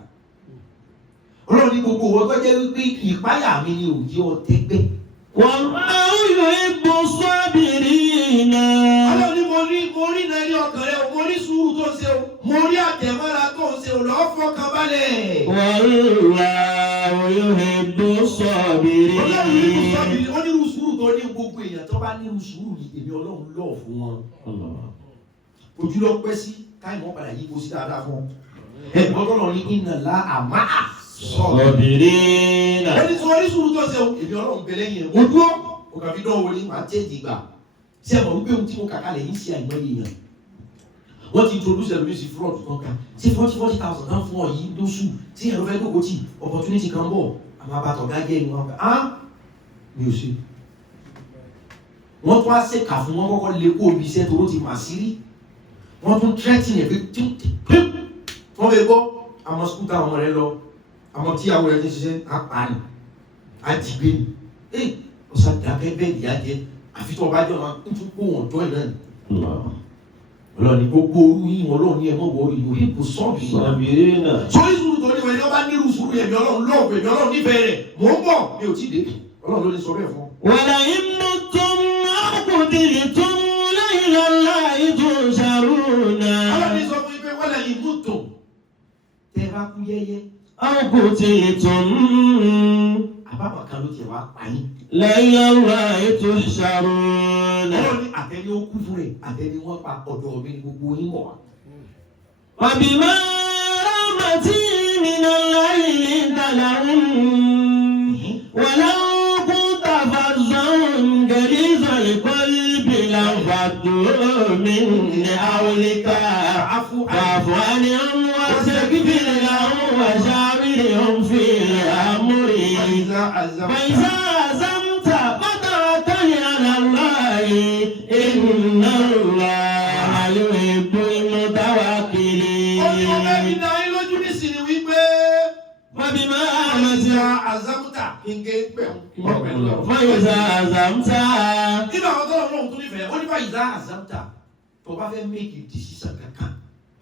ọlọ́run ní gbogbo owó tó jẹ́ wípé ìpáyà mi ni òjì ọ̀tẹ́gbẹ́. Wallahu yuhibbu sabirina. ọlọ́run ní mo rí náà ní ọkàn rẹ mo rí sùúrù tó ń ṣe o mo rí àtẹ̀mọ́ra tó ń ṣe o lọ́ọ́ fọkàn balẹ̀. Wallahu yuhibbu sabirina. ọlọ́run ní kò sọ́bìrì ó ní irú sùúrù tó ní gbogbo èèyàn tó bá ní irú sùúrù ní èmi ọlọ́run lọ́ọ̀ fún wọn. ojú lọ pẹ́ sí táìmù ọ̀padà yìí kó sí dáadáa fún ẹ̀gbọ́n tó lọ ní ìnàlá àmà sabirina. ẹni tí wọ́n ní sùúrù tó ṣe o èmi ọlọ́run bẹ lẹ́yìn ẹ̀ mo dúró o kà fi dánwò ní màá tẹ́ẹ̀dì gbà tí ẹ mọ̀ wípé ohun tí mo kàkà lẹ̀ yín sí àìmọ́ èèyàn wọ́n ti introduce ẹlòmíì sí fraud kan kan ṣé 40,000 kan fún ọ yìí lóṣù tí ẹ̀rọ fẹ́ lóko tí opportunity kan bọ̀ àwọn abatọ̀ gágẹ́ ni wọ́n fẹ́ mi ò ṣe wọ́n tún á ṣèkà fún wọn kọ́kọ́ lé kó omi iṣẹ́ tó ti mà sí rí wọ́n tún threatening ẹ̀ pé wọ́n fẹ́ gbọ́ àwọn skul táwọn ọmọ rẹ lọ àwọn tí àwọn ẹni ṣiṣẹ́ apani àjìgbé ni ọ̀sán dàbẹ́ bẹ́ẹ̀ ìyá jẹ àfi tó ọba jọ máa ń tún kó wọn jọ ẹ̀ náà ni. ọlọ́ni gbogbo orú yìí wọn lọ́ọ̀ ní ẹ̀mọ́ wọ ìlú ipò sọ́ọ̀bì sabirina. sórí sùúrù tó ní wọn ni wọn bá nírú sùúrù ẹ̀mí ọlọ́run lọ́ọ̀bù ẹ̀mí ọlọ́run nífẹ̀ẹ́ rẹ̀ mò ń bọ̀ mi ò tí ì dé ọlọ́run ló ní sọ bẹ́ẹ̀ fún. wala in muttum aw qutiltum la ila Allahi tuhsharuna. ọlọ́run sọ fún ibẹ̀ wala in muttum tẹ́ bá kú yẹ́yẹ́ aw qutiltum àbábọ̀ kan ló tiẹ̀ wá pa yín. la ila Allahi tuhsharuna. ọlọ́run ní àtẹni ó kú fún rẹ̀ àtẹni wọ́n pa ọ̀dọ̀ mi ní gbogbo yín wọ̀ wá. wa bima rahmatin minallahi linta lahum walau kunta fazzan ghalizal qalbi lanfaddu min hawlika fa'fu anhum wastaghfir lahum wa shawirhum fil amri fa idha azamta fatawakkal 'ala Allahi inna Allaha yuhibbul mutawakkilin. ọjọ́ bẹ́ẹ̀ ni dáhìn lójú nísìnyí àzámútà kíngé pẹ̀lú. fàyíṣà àzámútà. nínú àwọn tó lọ́wọ́ tó nífẹ̀ẹ́ ó ní fàyíṣà àzámútà tó bá fẹ́ make a decision kankan.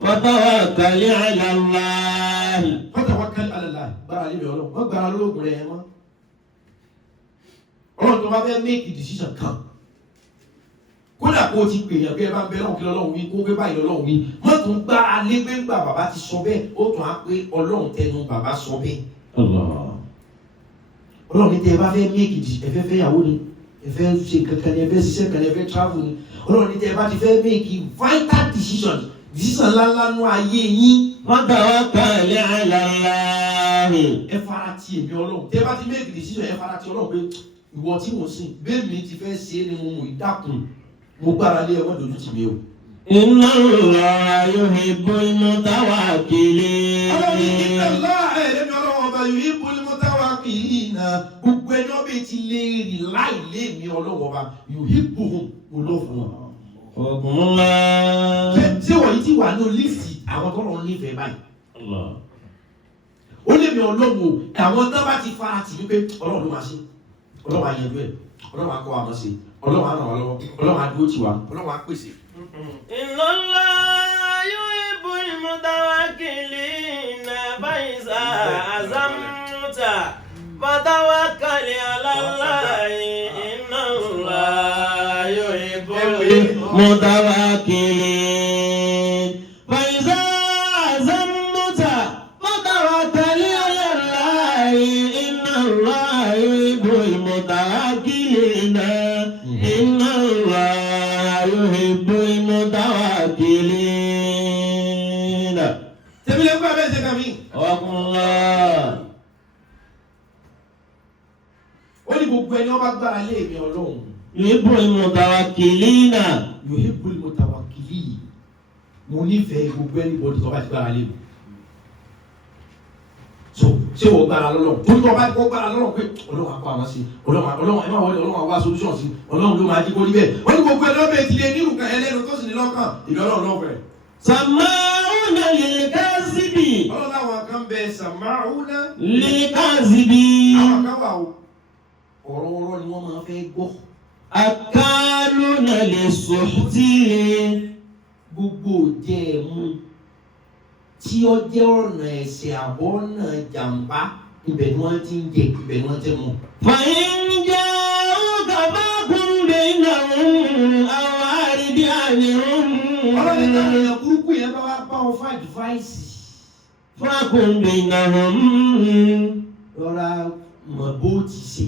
fatawakkal ala Allah. fatawakkal ala Allah gbára lé mi ọlọ́run wọ́n gbára lóògùn rẹ̀ mọ́. ọlọ́run tó bá fẹ́ make a decision kan kódà kó o ti pè yàn bí ẹ bá ń bẹ lọ́hùn kí lọ́hùn wí kó gbé báyìí lọ́hùn wí má tún gbá alẹ́ gbé gbà bàbá ti sọ bẹ́ẹ̀ ó tún á pé ọlọ́run tẹnu bàbá sọ bẹ́ẹ̀. ọlọ́run ní tẹ ẹ bá fẹ́ méèkì ẹ fẹ́ fẹ́yàwó ni ẹ fẹ́ ṣe kankan ni ẹ fẹ́ ṣiṣẹ́ kan ni ẹ fẹ́ travel ni ọlọ́run ní tẹ ẹ bá ti fẹ́ méèkì vital decisions ńláńlá nú ayé yín. fatawakkal ala Allah. ẹ fara ti èmi ọlọ́run tẹ ẹ bá ti méèkì decision ẹ fara ti ọlọ́run pé ìwọ tí mo sìn bẹ́ẹ̀ mi ti fẹ́ ṣe é ni mo mú ìdákun mo gbára lé ẹwọ́n dojú tì mí o. Inna Allaha yuhibbul mutawakkilin. ọlọ́run inna Allaha ẹ̀rẹ́mi ọlọ́run ọba yuhibbul mutawakkilina gbogbo ẹni ọbẹ̀ ti lè rí láì lé mi ọlọ́run ọba yuhibbuhum olófin wọn. Ọ̀gbọ́nlá. ṣé wọ̀nyí ti wà ní lífì àwọn tó lọ́ọ́ nífẹ̀ẹ́ báyìí. ó lé mi ọlọ́run o àwọn tó bá ti fara tì mí pé ọlọ́run ló máa ṣe ọlọ́run á yanjú ẹ̀ ọlọ́run á kọ́ àmọ́ ṣe ọlọ́run á ràn wá lọ́wọ́ ọlọ́run á dúró tì wá ọlọ́run á pèsè. Inna Allaha yuhibbul mutawakkilina faiza azamta fatawakkal ala Allah. Inna Allaha yuhibbul mutawakkilin faiza azamta fatawakkal ala Allah. Inna Allaha yuhibbul mutawakkilina. Inna Allaha yuhibbul mutawakkilin. tẹ̀mí lè gbọ́ abẹ́ ṣe kàmí. Allah. ó ní gbogbo ẹni ọba gbára lé mi ọlọ́run. Yuhibbul mutawakkilina. yuhibbul mutawakkilin mo nífẹ̀ẹ́ gbogbo ẹni bọ́dí tó bá ti gbára lé mi. so ṣé wọ́n gbára lọ́lọ́run torí tó bá ti kọ́ gbára lọ́lọ́run pé ọlọ́run apá àwọn sí ọlọ́run ẹ máa wọlé ọlọ́run àwa solution sí ọlọ́run ló máa jí kó níbẹ̀ wọ́n ní gbogbo ẹni ọbẹ̀ ti lé nínú kan ẹlẹ́nu tó sì ní lọ́kàn ìbí ọlọ́run lọ́fẹ̀ẹ́. Sama'una lil kazibi. ọlọ́run àwọn kan bẹ sama'una Lil kazibi. àwọn kan wà o ọ̀rọ̀ ọ̀rọ̀ ni wọ́n máa fẹ́ gbọ́. Akaluna lis-suhti. gbogbo jẹ́ ẹ̀mú tí ó jẹ́ ọ̀nà ẹ̀sẹ̀ àbọ̀ ọ̀nà jàǹbá ibẹ̀ ni wọ́n ti ń jẹ ibẹ̀ ni wọ́n ti mú. Fa in ja'uka fahkum baynahum aw a'rid anhum. ọlọ́run ní káwọn èèyàn burúkú yẹn bá wá bá wọn fún àdìváìsì. Fahkum baynahum lọ́ra mọ̀ bó ti ṣe.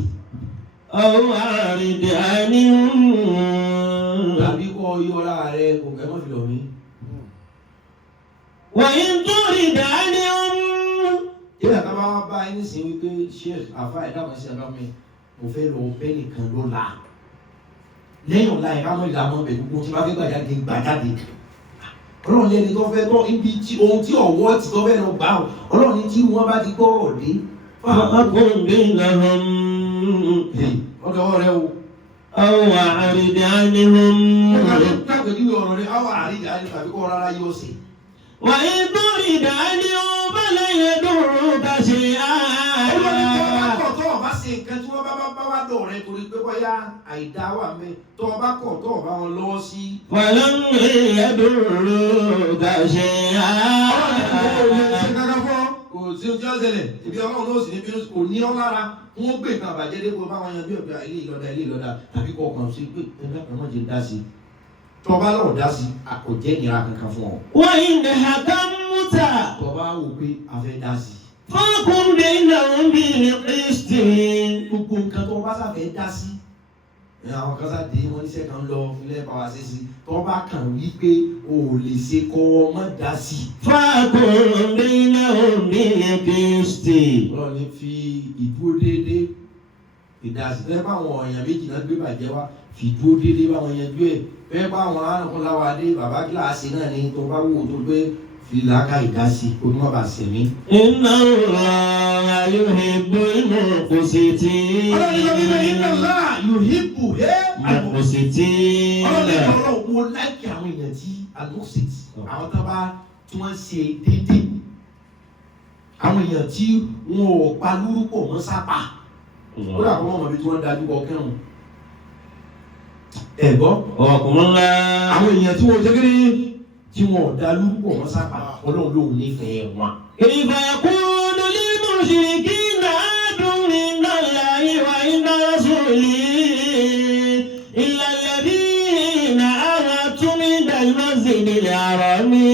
aw a'rid anhum. tàbí kọ́ yọra rẹ kò kẹ́ mọ́ fi lọ mí. Wa in turid anhum. ìyá ká bá wá bá ẹni sìn wípé ṣé àfa ẹ̀dá kan sí ẹ̀dá mi mo fẹ́ lọ bẹ́ẹ̀ nìkan ló la lẹ́yìn ọ̀la ẹ̀ka mọ́ ìlànà ọbẹ̀ gbogbo tí wọ́n fẹ́ gbàjáde gbàjáde ọlọ́run lẹ́ni tó fẹ́ tọ́ ibi tí ohun tí ọ̀wọ́ ti tó fẹ́ lọ gbà ọ́ ọlọ́run ní tí wọ́n bá ti gbọ́ ọ̀dẹ́. Fahkum baynahum ọ̀dọ̀ ọ̀rẹ́ o. aw a'rid anhum. káàkiri ọ̀rọ̀ rẹ̀ àwọn àríjà àríjà tàbí kọ́ rárá yóò ṣe. Wa in turid anhum falan yadurruka shay'an. ọlọ́run tó bá kọ̀ tó ọba ṣe nǹkan tí wọ́n bá wá dọ̀ rẹ̀ torí pé bóyá àìdá wà mẹ́ tó ọba kọ̀ tó ọba wọn lọ́wọ́ sí. Falan yadurruka shay'an. kò sí ojú ọ̀sẹ̀lẹ̀ ibi ọlọ́run ló sì ní bí kò ní ọ́ lára wọ́n gbé nǹkan àbàjẹ́ dépò báwọn yanjú ẹ̀gbẹ́ ilé ìlọ́dà tàbí kọ́ ọkàn sí pé ẹgbẹ́ kan náà jẹ́ dá sí tọba lọ́ọ̀ dá sí àkọ́jẹ́ ìnira kankan fún ọ. Wa in hakamta tọba wò pé a fẹ́ dá sí. fahkum baynahum bil qist. gbogbo nǹkan tó bá sáfẹ́ dá sí àwọn kan sáà dé wọn níṣẹ́ kan lọ ilé bàbá ṣe sí tọba kan wí pé o ò lè ṣe kọ́ ọmọ dá sí. Fahkum baynahum bil qist. ọlọ́run ní fi ìdúró déédéé ìdásí fẹ́ báwọn èèyàn méjì náà gbé bàjẹ́ wá fi dúró déédéé báwọn yanjú ẹ̀ fẹ́ báwọn arìnkúnláwádé bàbá kíláàsì náà ní tó bá wò tó gbé filaka ìdásí onímọ̀ bá sẹ̀mí. Inna Allaha yuhibbul muqsitin. ọlọ́run inna Allaha yuhibbu muqsitin. ọlọ́run wo láìkí àwọn èèyàn tí almuqsit àwọn tó bá tí wọ́n ṣe déédéé àwọn èèyàn tí wọn ò pa lórúkọ wọn sápà ó dà kọ́ mọ́ ọmọdé tí wọ́n dájú kọ kẹrùn ẹ̀gbọ́ ọkùnrin ńlá àwọn èèyàn tí wọ́n jẹ́ kí tí wọn ò dá lórúkọ wọn sápà ọlọ́run ló nífẹ̀ẹ́ wọn. ìfà kúndùn ní mùsùlùmí náà dùn ní nàlá ìwà iná sùlì ìlàlẹ́bí náà àwọn túnmí dàlmọ́sí nílẹ̀ àrọ̀ mi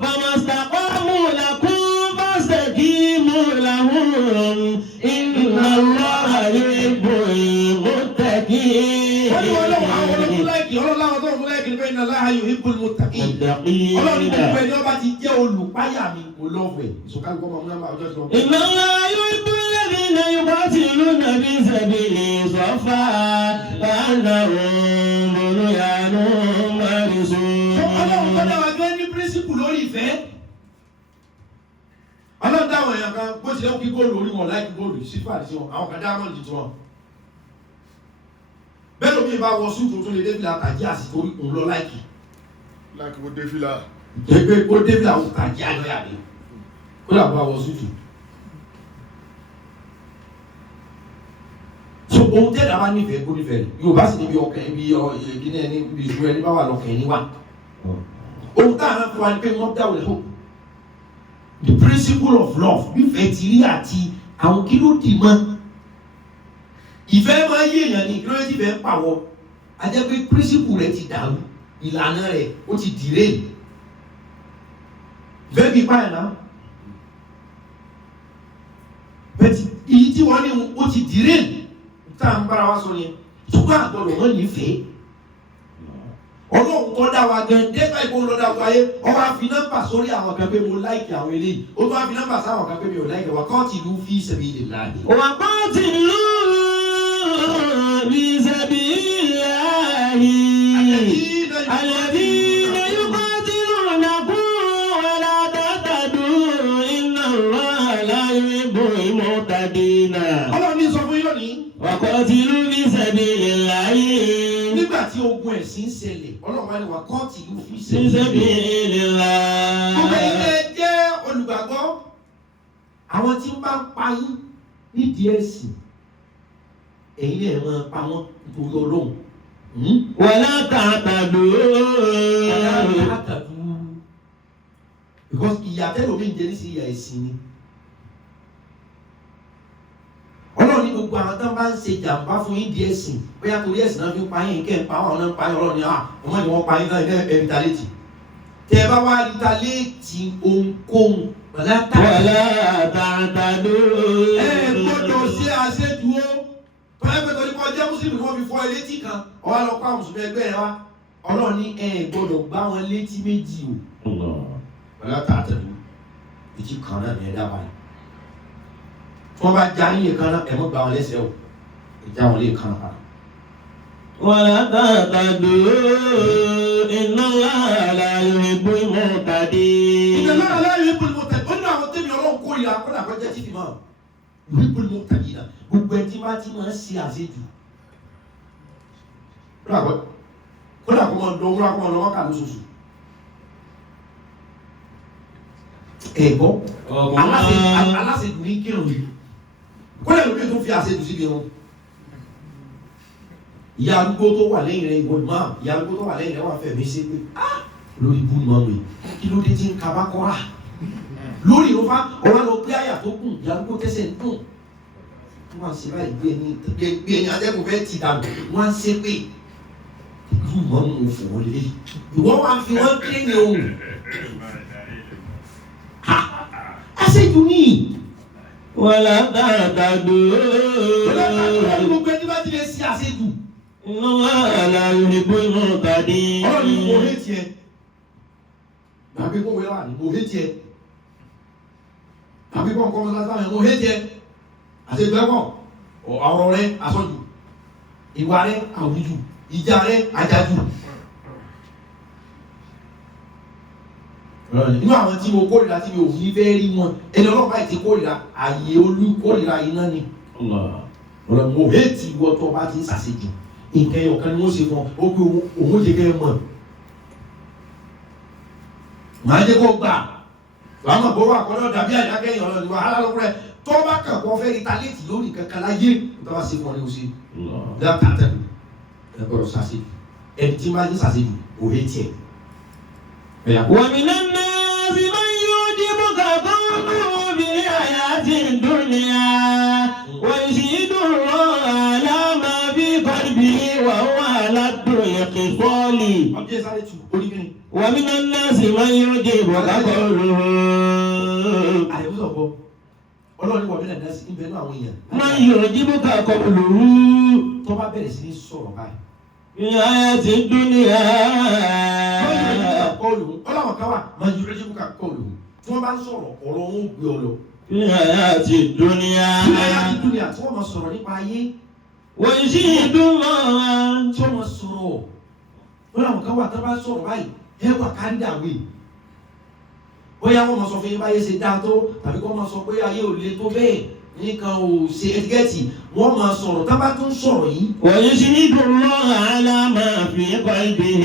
fàmọ́sàkọ́mù làkún fàṣẹ̀kímù làhùn iná lọ́wọ́ ìbò ìmútẹ́kì. wọ́n ní wọ́n lọ́wọ́ àwọn ọlọ́run láìkì ọlọ́láwọ́ tó ń láìkì pé iná láhà yóò hípò ìmútẹ́kì. ọlọ́run ní gbogbo ẹni ọba ti jẹ́ olùpáyà mi kò lọ́fẹ̀ẹ́ ìṣòkàlùkọ́ ọmọ múná máa ọjọ́ sọ. iná láyé ìbò lẹ́bí náà yóò bá ti lù nàbí sẹ́bìlì sọ́fà lánàá òun bọ̀lúyàánú mẹ́rìnsùn. ọlọ́run tó dáwà gẹ́ ní píríncípù lórí ìfẹ́. ọlọ́run dáwọ̀ èèyàn kan bó ti lẹ́kọ̀ọ́ kí góòlù orí wọn láìkí góòlù sífà sí wọn àwọn kan dámọ̀lì tí wọn. bẹ́ẹ̀ lómi bá wọ súùtù tó lè débìlà tàjí àsìkò òun lọ láìkì. láìkí kó débìlà. ẹgbẹ́ kó débìlà òun tàjí àjọyà mi kó dà bá wọ súùtù. so ohun tẹ́lẹ̀ bá nífẹ̀ẹ́ kó nífẹ̀ẹ́ rẹ̀ Yorùbá sì níbi ọkàn ibi ìdílé ẹni ibi ìṣúra ẹni bá wà lọ́kàn ẹni wà. ohun tá a máa fi wá ní pé wọ́n dáwọ̀ lẹ́kọ̀ọ́ the principle of love nífẹ̀ẹ́ ti rí àti àwọn kí ló dì mọ́ ìfẹ́ máa yé èèyàn ní kí ló ti fẹ́ pàwọ́ a jẹ́ pé principle rẹ̀ ti dàrú ìlànà rẹ̀ ó ti dìré ìfẹ́ bí báyìí náà bẹ́ẹ̀ èyí tí wọ́n ní ó ti dìré tá à ń bára wa sọ yẹn ṣùgbọ́n àgbọ̀dọ̀ wọn nífẹ̀ẹ́ ọlọ́run tó dá wa gan dẹ́gbà ìbò lọ́dà wa yé ọba fi nọ́mbà sórí àwọn kan pé mo láìkì àwọn eléyìí ó tó wá fi nọ́mbà sáwọn kan pé mi ò láìkì wa kọ́ọ̀tì ìlú fi sabilillah. wà kọ́ọ̀tì ìlú fi sabilillah alladhina yuqatilunakum wa la ta'tadu inna Allaha la yuhibbul mu'tadina. ọlọ́run ní sọ fún yín lónìí. wà kọ́ọ̀tì ìlú fi sabilillah. nígbà tí ogun ẹ̀sìn ń ṣẹlẹ̀ ọlọ́run wá ní wa kọ́ọ̀tì ìlú fi sabilillah. gbogbo ilé jẹ́ olùgbàgbọ́ àwọn tí ń bá ń pa yín nídìí ẹ̀sìn ẹ̀yin lè máa pa wọ́n nítorí ọlọ́run. wala ta'tadu. because ìyà tẹ́lómi ń jẹ ní sí ìyà ẹ̀sìn ni. ọlọ́run ní gbogbo àwọn tán bá ń ṣe jàǹbá fún yín di ẹ̀sìn bóyá torí ẹ̀sìn náà fi ń pa yín kẹ́ ń pa àwọn náà ń pa yín ọlọ́run ní ọmọ ni wọ́n pa yín náà ẹ̀ rìtàléètì tẹ́ ẹ bá wá rìtàléètì ohunkóhun wàlá ta'tadu. ẹ gbọ́dọ̀ ṣe àṣejù o tọ́lá pé torí kọ́ jẹ́ mùsùlùmí wọ́n fi fọ́ ẹ létí kan ọwọ́ lọ pa mùsùlùmí ẹgbẹ́ rẹ wá ọlọ́run ní ẹ gbọ́dọ̀ gbá wọn létí méjì o wàlá ta'tadu èjì kan náà ní ẹ dábàá wọ́n bá já yín kan náà ẹ̀mọ́ gba wọn lẹ́sẹ̀ o ìjà wọn lè kan pa. wala ta'tadu inna Allaha la yuhibbul mu'tadin. inna Allaha la yuhibbul mu'tadin ó ní àwọn tẹ́mi ọlọ́run kórìíra kọ́dà kọ́ jẹ́ títì máa yuhibbul mu'tadin náà gbogbo ẹ̀ tí máa ti máa ń ṣe àṣejù. kódà kó máa lọ wúrà kó máa lọ wákà lóṣooṣù. ẹ̀gbọ́ aláṣejù ní kírun yìí kọ́lẹ̀ lórí tó fi àṣejù síbi wọn. ìyá arúgbó tó wà lẹ́yìn rẹ̀ ìwọ̀n máa ìyá arúgbó tó wà lẹ́yìn rẹ̀ wà fẹ́ mi ṣe pé lórí ibú máa wẹ̀ kí ló dé tí ń kaba kọ́ra lórí ìrọ́fà ọ̀rọ̀ lọ pé àyà tó kùn ìyá arúgbó tẹ́sẹ̀ ń kùn wọ́n á ṣe báyìí gbé ẹni atẹ́kùn fẹ́ ti dànù wọ́n á ṣe pé irú mọ́ mú fò wọ́n lé ìwọ́n wá fi wọ́n kéré ní ohun àṣejù ní wala ta'tadu. gbogbo ẹni bá ti lè ṣe àṣejù. inna Allaha la yuhibbul mu'tadin. ọ̀rọ̀ ni mo hé tiẹ̀ tàbí kó wẹ́wà ni mo hé tiẹ̀ tàbí kó nǹkan mọ́sálásá mi mo hé tiẹ̀ àṣejù ẹ̀kọ́ ọ̀rọ̀ rẹ àsọjù ìwà rẹ àwùjù ìjà rẹ àjàjù. inú àwọn tí mo kórìíra tí mi ò ní fẹ́ rí wọn ẹni ọlọ́pàá ti kórìíra àyè olú kórìíra iná ni. ọ̀rọ̀ mo hétí ìwọ tó bá ti ń ṣàṣejù nǹkan ẹyọ kan ni wọ́n ṣe fún ọ pé òun jẹ́ kẹ́ ẹ mọ̀. màá jẹ́ kó gbà àmọ́ bó wà kọ́dọ̀ dàbí àdákẹ́yìn ọ̀rọ̀ ni wàhálà lọ́kùnrin rẹ̀ tó bá kàn kọ́ fẹ́ retaliate lórí kankan láyé tó bá ṣe fún ọ ní oṣù lẹ́tàtẹ́ ẹ gbọ́dọ̀ ṣàṣe ẹni tí máa ń ṣàṣe jù kò hé tiẹ̀. ومن الناس من يعجبك قوله بالحياة الدنيا ويشهد الله على ما في قلبه وهو ألد الخصال ومن الناس من يعجبك قوله ọlọ́run ní wà mílẹ̀ náà sí ibẹ̀ náà àwọn èèyàn. من يعجبك قوله tó bá bẹ̀rẹ̀ sí ní sọ̀rọ̀ báyìí. بالحياة الدنيا ọlọ́wọ̀n ká wà máa yọrọ jẹ́ kó kọlù tí wọ́n bá ń sọ̀rọ̀ ọ̀rọ̀ wọn ò gbé ọ lọ. بالحياة الدنيا tí wọ́n máa sọ̀rọ̀ nípa ayé. ويشهد الله tí wọ́n máa sọ̀rọ̀ ọlọ́wọ̀n ká wà tí wọ́n bá sọ̀rọ̀ báyìí ẹ wà ká ń dàwé. bóyá wọ́n máa sọ fún yín báyé ṣe dáa tó tàbí kó máa sọ pé ayé ò le tó bẹ́ẹ̀ nìkan ò ṣe ẹtíkẹ́ẹ̀tì wọ́n máa sọ̀rọ̀ tá bá tún sọ̀rọ̀ yìí. ويشهد الله على ما في قلبه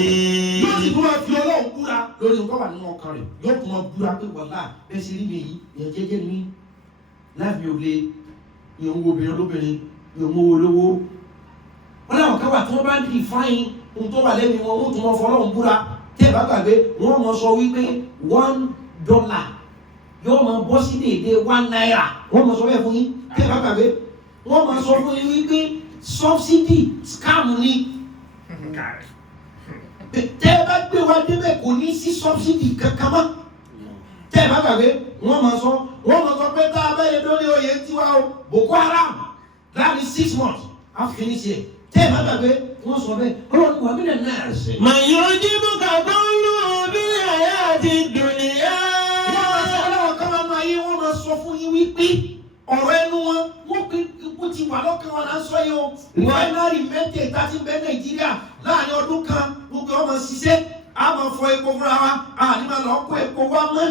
yóò sì tún máa fi ọlọ́run búra lórí nǹkan wà nínú ọkàn rẹ̀ yóò tún máa búra pé wàhálà bẹ́ẹ̀ ṣe rí mi yìí ìyẹn jẹ́jẹ́ mi láàbì òle ìyẹn owó obìnrin olóbìnrin ìyẹn owó olówó. wọ́n láwọn kan wà tí wọ́n bá ń dì fáyín ohun tó wà lẹ́nu wọn wọ́n tún máa fọ ọlọ́run búra tẹ́ ẹ̀ bá gbàgbé wọ́n máa sọ wípé $1 yóò máa bọ́ sí déédéé $1 wọ́n máa sọ bẹ́ẹ̀ fún yín tẹ́ ẹ̀ bá gbàgbé wọ́n máa sọ fún yín wípé subsidy scam ni tẹ́ ẹ bá gbé wa débẹ̀ kò ní sí subsidy kankan mọ́ tẹ́ ẹ bá gbàgbé wọ́n máa sọ pé tá a bá yẹ lórí oyè tiwa o Boko Haram láàrin 6 months á finish ẹ̀ tẹ́ ẹ bá gbàgbé wọ́n sọ bẹ́ẹ̀ ọlọ́run wà mílẹ̀ náà ṣe. من يعجبك قوله بالحياة الدنيا ọlọ́run kan máa máa yé wọ́n máa sọ fún yín wípé ọ̀rọ̀ ẹnu wọn wọ́n pé ipò ti wà lọ́kàn wọn là ń sọ yìí o rìfáínárì mẹ́tẹ̀ẹ̀ta ti bẹ Nàìjíríà láàrin ọdún kan gbogbo ọmọ ṣiṣẹ́ a máa fọ epo fúnra wa a ní máa lọ kó epo wá mọ́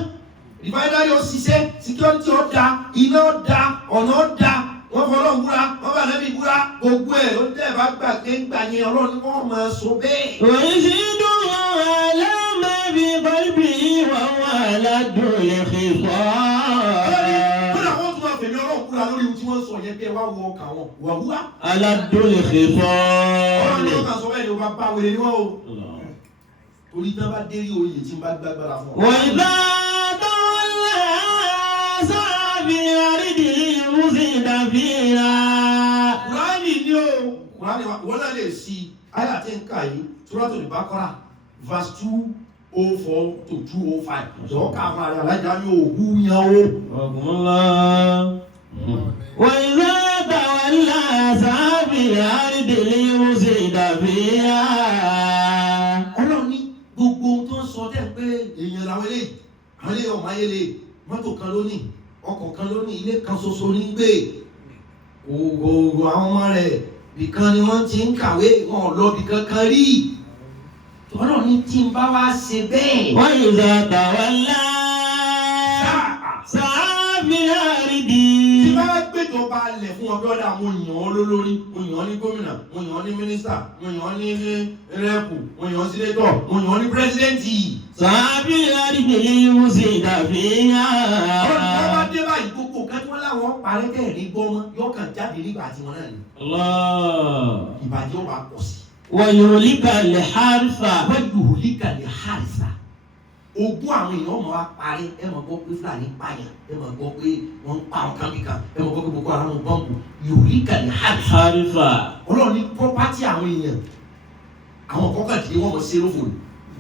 rìfáínárì ó ṣiṣẹ́ síkírọ́tì ó da iná ó da ọ̀nà ó da wọ́n fọ ọlọ́run búra wọ́n bá lẹ́bí búra gbogbo ẹ̀ ó dẹ̀ bá gbàgbé gbà yẹn ọlọ́run wọ́n máa sọ bẹ́ẹ̀. ويشهد الله على ما في قلبه وهو ألد الخصال kúra lórí ohun tí wọ́n sọ yẹn bí ẹ wá wọ ọkà wọn wà wúwá. ألد الخصال ọ̀rọ̀ ni wọ́n kà sọ bẹ́ẹ̀ ni o bá bá wẹ̀rẹ̀ ni wọ́n o. torí tí wọ́n bá dé rí oyè tí wọ́n bá gbàgbára fún ọ. وإذا تولى سعى في أرضه مفسد فيها. Kùránì ni o Kùránì wọn náà lè sí àyà tí ń kà yìí Suratul Baqara verse 204 to 205 jọ̀ọ́ ká fún ara alájà ní òwú yan o. وإذا تولى سعى في أرضه مفسد فيها. Ọlọ́run ní gbogbo ohun tó ń sọ dẹ́ pé èèyàn làwọn eléyìí àwọn eléyìí ọmọ ayélé mọ́tò kan lónìí ọkọ̀ kan lónìí ilé kan ṣoṣo ní gbé gbogbo àwọn ọmọ rẹ̀ bìkan ni wọ́n ti ń kàwé wọn ò lọ bìkan kan rí. Ọlọ́run ní tí n bá wá ṣe bẹ́ẹ̀. وإذا تولى سعى في أرضه. Tí bá gbéjọba alẹ̀ fún ọbẹ̀ ọ̀dà mo yàn ọ́ lólórí, mo yàn ọ́ ní gómìnà, mo yàn ọ́ ní mínísítà, mo yàn ọ́ ní rẹ́pù, mo yàn ọ́ sínétọ̀, mo yàn ọ́ ní pírẹ́sidẹ́ǹtì. سعى في أرضه مفسد فيها. Ọlọ́run bá dé báyìí gbogbo kan tí wọ́n láwọn parẹ́ bẹ́ẹ̀ ní gbọ́mọ́ yóò kàn jáde nígbà tí wọ́n náà ní. Ìbàjẹ́ ó máa pọ̀ sí. ويهلك الحرث. Wọ́n yóò líka ní àrísà. Ogún àwọn èèyàn máa wá parí ẹ máa gbọ́ pé Fúlàní pààyàn ẹ máa gbọ́ pé wọ́n ń pa ọ̀kan kíkan ẹ máa gbọ́ pé Boko Haram bọ́ǹbù yóò líka ní àrísà. Ọlọ́run ní pọ́pátì àwọn èèyàn àwọn kọ́kàn tí wọ́n máa ṣe lófò ni.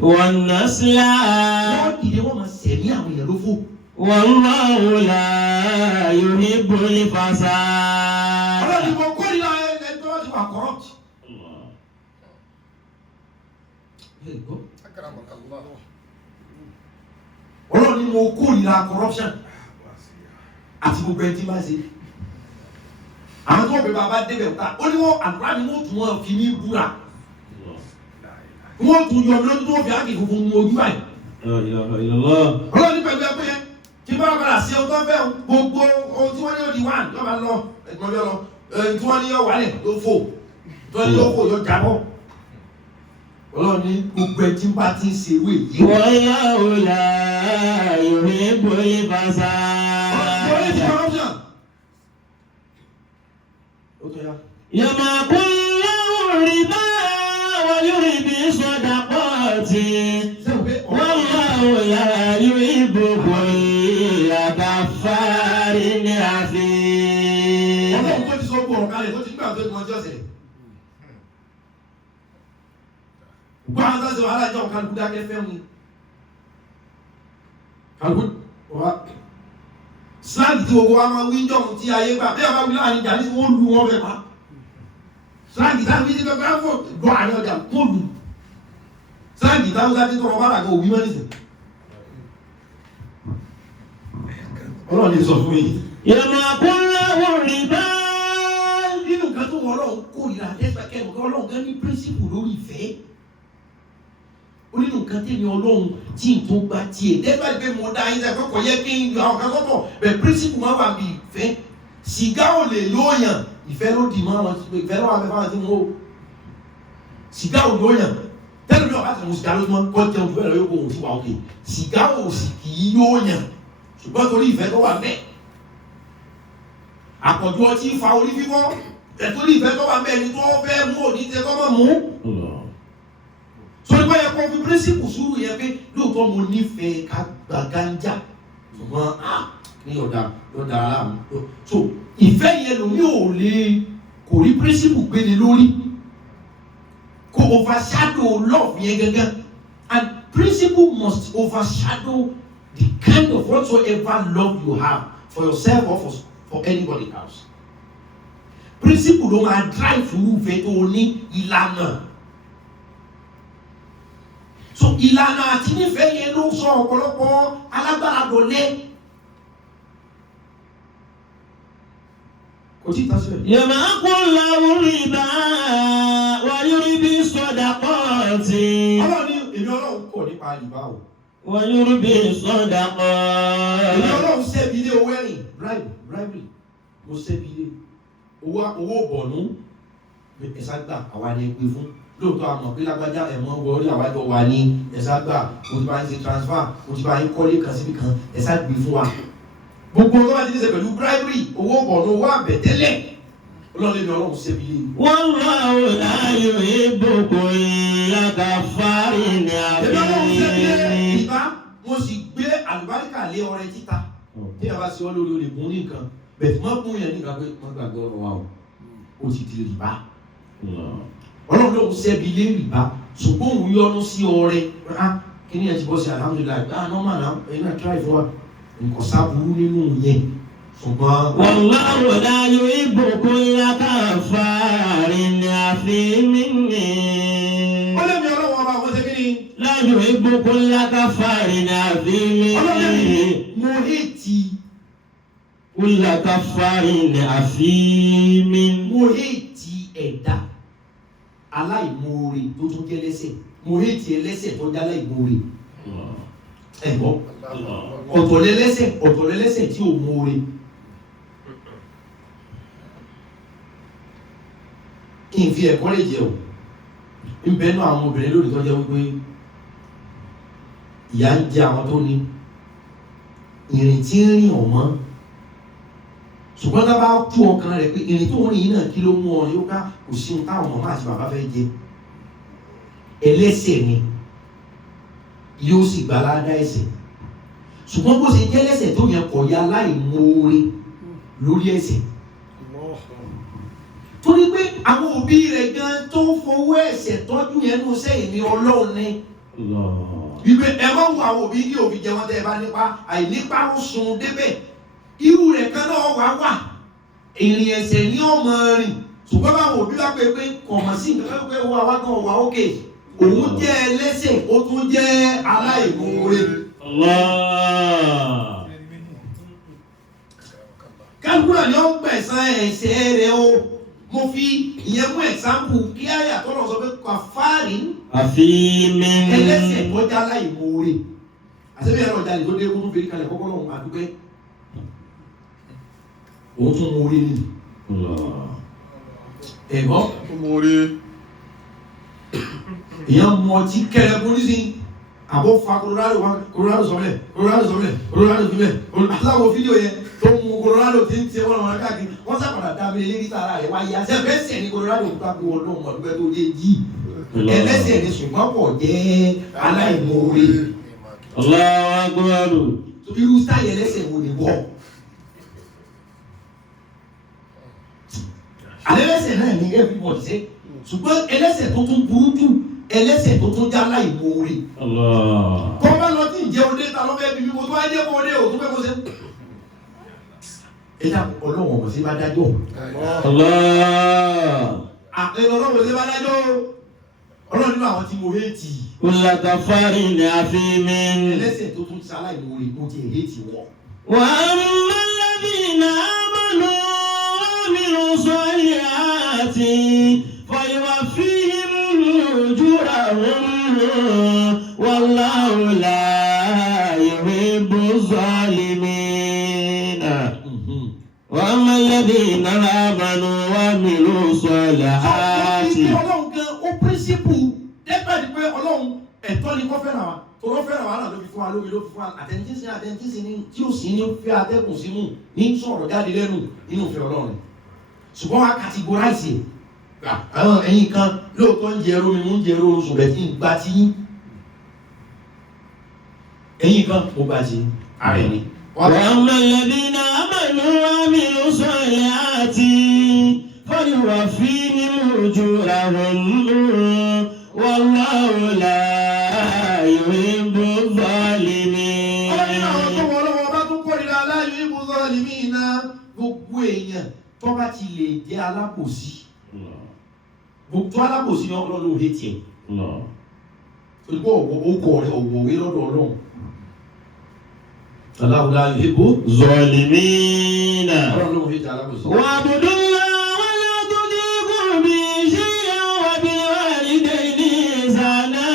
والنسل. Wọ́n dìde wọ́n máa sẹ̀mí àwọn èèyàn lófò. والله لا يحب الفساد. Ọlọ́run ní mo kórìíra ẹni tó ti wà corrupt. Ọlọ́run ní mo kórìíra corruption àti gbogbo ẹni tí máa ṣe. Àwọn tó bẹ̀rẹ̀ bàbá débẹ̀ ta ó ní wọ́n àdúrà ni wọ́n tún wọn fi ní búra. Wọ́n tún yọ lọ́dún tó fi ákè funfun mú ojú báyìí. Ọlọ́run ní pẹ̀lú ẹgbẹ́ yẹn tí bá padà sí ọjọ́ bẹ́ẹ̀ gbogbo ohun tí wọ́n ní ó di wá lọ́ba lọ ẹ̀gbọ́n yọ lọ tí wọ́n ní yọ wálẹ̀ ló fò tí wọ́n ní yọ fò yọ jábọ̀. Ọlọ́run ní gbogbo ẹ̀ tí ń bá ti ń ṣe ìwé yìí. Wallahu la yuhibbul fasad. Yamhaqullahu riba wa yurbi sadaqati. Wallahu la yuhibbu kulla kaffarin athim. Ọlọ́run tó ti sọ gbọ́ ọ̀kalẹ̀ tó ti gbà tó ti mọ jọ́sẹ̀. Gbọ́ àwọn sọ́sẹ̀ wàhálà jọ kálukú dákẹ́ fẹ́ mu. Kálukú wà. Sáàgì tí gbogbo wa máa wí jọ̀hún tí ayé gbà bí a bá wí láàrin ìjà ní wọ́n lu wọn fẹ́ pa. Sáàgì táwọn wí sí pé báyọ̀ fún gbọ́ àárín ọjà kó lù. Sáàgì táwọn sáà ti tọrọ bára kan òbí mọ́ nísìn. Ọlọ́run lè sọ fún yìí. Yamhaqullahu riba. Nínú nǹkan tó wọ́n Ọlọ́run kórìíra ẹgbẹ́ kẹ́mọ̀ kí Ọlọ́run gan ní píríncípù lórí ìfẹ́. Ó nínú nǹkan tẹ̀lé Ọlọ́run tí n tó gba tiẹ̀ lẹ́gbàá gbé mo dá yín sẹ́kọ̀ọ́ kò yẹ kí n yọ àwọn kan sọ́tọ̀ bẹ̀ píríncípù máa wà bí ìfẹ́. Sìgá ò lè lóyàn ìfẹ́ ló dì mọ́ àwọn ìfẹ́ lọ́wọ́ abẹ́fẹ́ àwọn tí mo wò. Sìgá ò lóyàn tẹ́lẹ̀ bí ọ̀bá tẹ̀mú sìgá lójúmọ́ kọ́ jẹun tó bẹ̀rẹ̀ yóò kó òun sí wa òkè. Sìgá ò sì kì í lóyàn ṣùgbọ́n torí ìfẹ́ tó wà mẹ́. Àpọ̀jù ọtí fa orí fífọ́ ẹ̀tọ́rí ìfẹ́ tó wà mẹ́ ni tó fẹ́ mú òní tẹ́ kọ́ mọ́ mú. Sọ́ni báyẹ̀ kọ́ fi píríncípù sùúrù yẹn pé lóòótọ́ mo nífẹ̀ẹ́ ká gba gánjà ṣùgbọ́n ní ọ̀dà aláàmú. So ìfẹ́ yẹn lòmí ò lè kò rí píríncípù gbélé lórí kò overshadow love yẹn gẹ́gẹ́ and principle must overshadow the kind of whatsoever love you have for yourself or for anybody else. Principle ló máa drive irúfẹ́ tó ní ìlànà. So ìlànà àti nífẹ̀ẹ́ yẹn ló sọ ọ̀pọ̀lọpọ̀ alágbára dọ̀lẹ́. Kò tí ì tán síbẹ̀. Yamhaqullahu riba wa yurbi sadaqati. Ọlọ́run ní èmi Ọlọ́run kọ̀ nípa ìbá o. Wa yurbi sadaqati. Èmi Ọlọ́run ṣẹ́bi ilé owó ẹ̀yìn bribery mo ṣẹ́bi ilé owó bọ̀nú ẹ̀sà gbà àwa ni ẹgbẹ́ fún lóòótọ́ àmọ̀ pé lágbájá ẹ̀mọ́ wọlé àwájọ wà ní ẹ̀sà gbà mo ti bá ń ṣe transfer mo ti bá ń kọ́lé kan síbi kan ẹ̀sà gbé fún wa. Gbogbo ọlọ́wọ́ àti ṣe pẹ̀lú bribery owó bọ̀nú owó àbẹ̀tẹ́lẹ̀ Ọlọ́run lè ní Ọlọ́run ṣẹ́bi ilé. Wallahu la yuhibbu kulla kaffarin athim. Ìbá mo sì gbé àlùbáríkà lé ọrẹ títa tí a bá ṣe ọ́ lórí olè mú nìkan bẹ̀tì má mú yẹn nígbà pé má gbàgbé ọ̀rọ̀ wa o ti di rìbá. Ọlọ́run ló ń ṣẹ́bi ilé rìbá ṣùgbọ́n òun yọ́nú sí ọrẹ kí ni ẹ ti bọ́ sí alhamdulilayi normal náà ẹ̀yin náà try fún wa nǹkan sábúrú nínú yẹn ṣùgbọ́n. Wallahu la yuhibbu kulla kaffarin athim. Ó lé mi Ọlọ́run ọba àwọn ṣe kí ni. La yuhibbu kulla kaffarin athim. Ọlọ́run mo hate kulla kaffarin athim. Mo hate ẹ̀dá aláìmoore tó tún jẹ́ lẹ́sẹ̀. Mo hate ẹlẹ́sẹ̀ tó jẹ́ aláìmoore. Ẹ̀gbọ́n ọ̀tọ̀ lẹ́lẹ́sẹ̀ tí ò moore. Kí n fi ẹ̀kọ́ lè jẹ o. Ń bẹ́ẹ̀ náà àwọn obìnrin lónìí tó jẹ́ wípé ìyà ń jẹ àwọn tó ní ìrìn tí ń rìn ọ̀mọ́ ṣùgbọ́n tá bá tú ọkàn rẹ̀ pé ìrìn tó ń rìn yìí náà kí ló mú ọ yóò ká kò sí ohun táwọn màmá àti bàbá fẹ́ jẹ ẹlẹ́sẹ̀ ni yóò sì gbà ládá ẹ̀ṣẹ̀ ṣùgbọ́n bó ṣe jẹ́ lẹ́sẹ̀ tó yẹn kọ̀ ya láìmoore lórí ẹ̀ṣẹ̀ torí pé àwọn òbí rẹ̀ gan tó fowó ẹ̀ṣẹ̀ tọ́jú yẹn ní sẹ́yìn ní Ọlọ́run ní ìgbé ẹ má wo àwọn òbí kí òbí jẹ wọn tẹ ẹ bá nípa àìnípa ó sun débẹ̀ irú rẹ̀ kan náà wà ìrìn ẹ̀ṣẹ̀ ní ọmọ rìn ṣùgbọ́n báwọn òbí bá pé kọ̀mọ̀ sí nǹkan pé wọ́n wá kan wà ókè òun jẹ́ ẹlẹ́ṣẹ̀ ó tún jẹ́ aláìmoore. kálukúrà ni ó ń gbẹ̀san ẹ̀ṣẹ̀ rẹ̀ o mo fi ìyẹn mú ẹ̀sáǹpù kí àyà tó lọ sọ pé kàfáàrí ẹlẹ́ṣẹ̀ tó jẹ́ aláìmoore àṣẹ́bí ẹ̀rọ ìjàlè tó dé kó tún fi kalẹ̀ kọ́kọ́ lọ́hùn àdúgbẹ́ òun tún moore ni ẹ̀gbọ́n èèyàn mú ọtí kẹrẹ polisi àbọ̀ fa Colorado sọ̀rọ̀ Colorado fílẹ̀ aláwọ̀ fídíò yẹn tó mú Colorado tí ń tiẹ̀ wọ́n káàkiri wọ́n sábàdà dá mi lé níta ara rẹ̀ wáyé àṣẹ ẹlẹ́sẹ̀ ní Colorado ń kápẹ́ wọn lóhùn ọ̀dúnbẹ́ tó dé yìí ẹlẹ́sẹ̀ ní ṣùgbọ́n pọ̀ jẹ́ aláìmoore. Allahu Akbar. irú sáyẹ ẹlẹ́sẹ̀ wo ni wọ́ alẹ́lẹ́sẹ̀ náà ní everybody ṣe ṣùgbọ́n ẹlẹ́sẹ̀ tó tún burú jù ẹlẹ́sẹ̀ tó tún já aláìmoore. kọ́ bá lọ tí ìjẹ́ òde ta lọ́fẹ́ bí mo tó wáyé kó òde ò tó fẹ́ kó ṣe. ẹ dá ọlọ́wọ̀n kò sí bá dájọ́. ọlọ́wọ̀n sí bá dájọ́ ọlọ́run nínú àwọn tí mo hétì. Kùlàkàfàrí ni a fi mi. ẹlẹ́sẹ̀ tó tún ṣe aláìmoore mo ti hétì wọ̀. Wà á mọ lẹ́bí náà mọ̀nà mi ò sọ ilé àti fọyíwá fi ojúra wọn wallahu la yuhibbu zalimina. Wà á mọ lẹ́bí náà mọ̀nà wà mí ló sọ ilé àti. ọlọ́run gan ó pírísìpù dẹ́gbẹ́ ni pé ọlọ́run ẹ̀tọ́ ni kò fẹ́ràn wa tòró fẹ́ràn wa náà ló fi fún wa lómi ló fi fún wa àtẹnitísí ni tí ó sì ní fẹ́ atẹ́kùn sínú ní sọ̀rọ̀ jáde lẹ́nu nínú ìfẹ́ ọlọ́run ṣùgbọ́n wa categorize àwọn ẹ̀yin kan lóòótọ́ ń jẹ ẹrú mi mú ń jẹ ẹrú oṣù rẹ̀ kí n gba tí ẹ̀yin kan mo gba tí ara ẹni. وأما الذين آمنوا وعملوا الصالحات فليوفيهم أجورهم والله لا يحب الظالمين. gbogbo èèyàn tó bá ti lè jẹ́ alábòsí gbogbo alábòsí ni ọlọ́run ò hé tiẹ̀ olùkọ́ ọkọ̀ rẹ̀ ọ̀wọ̀wé lọ́dọ̀ ọlọ́run. Allahu la yuhibbu zalimina. Wa'budu Allaha wa la tushriku bihi shay'an wa bil walidayni ihsana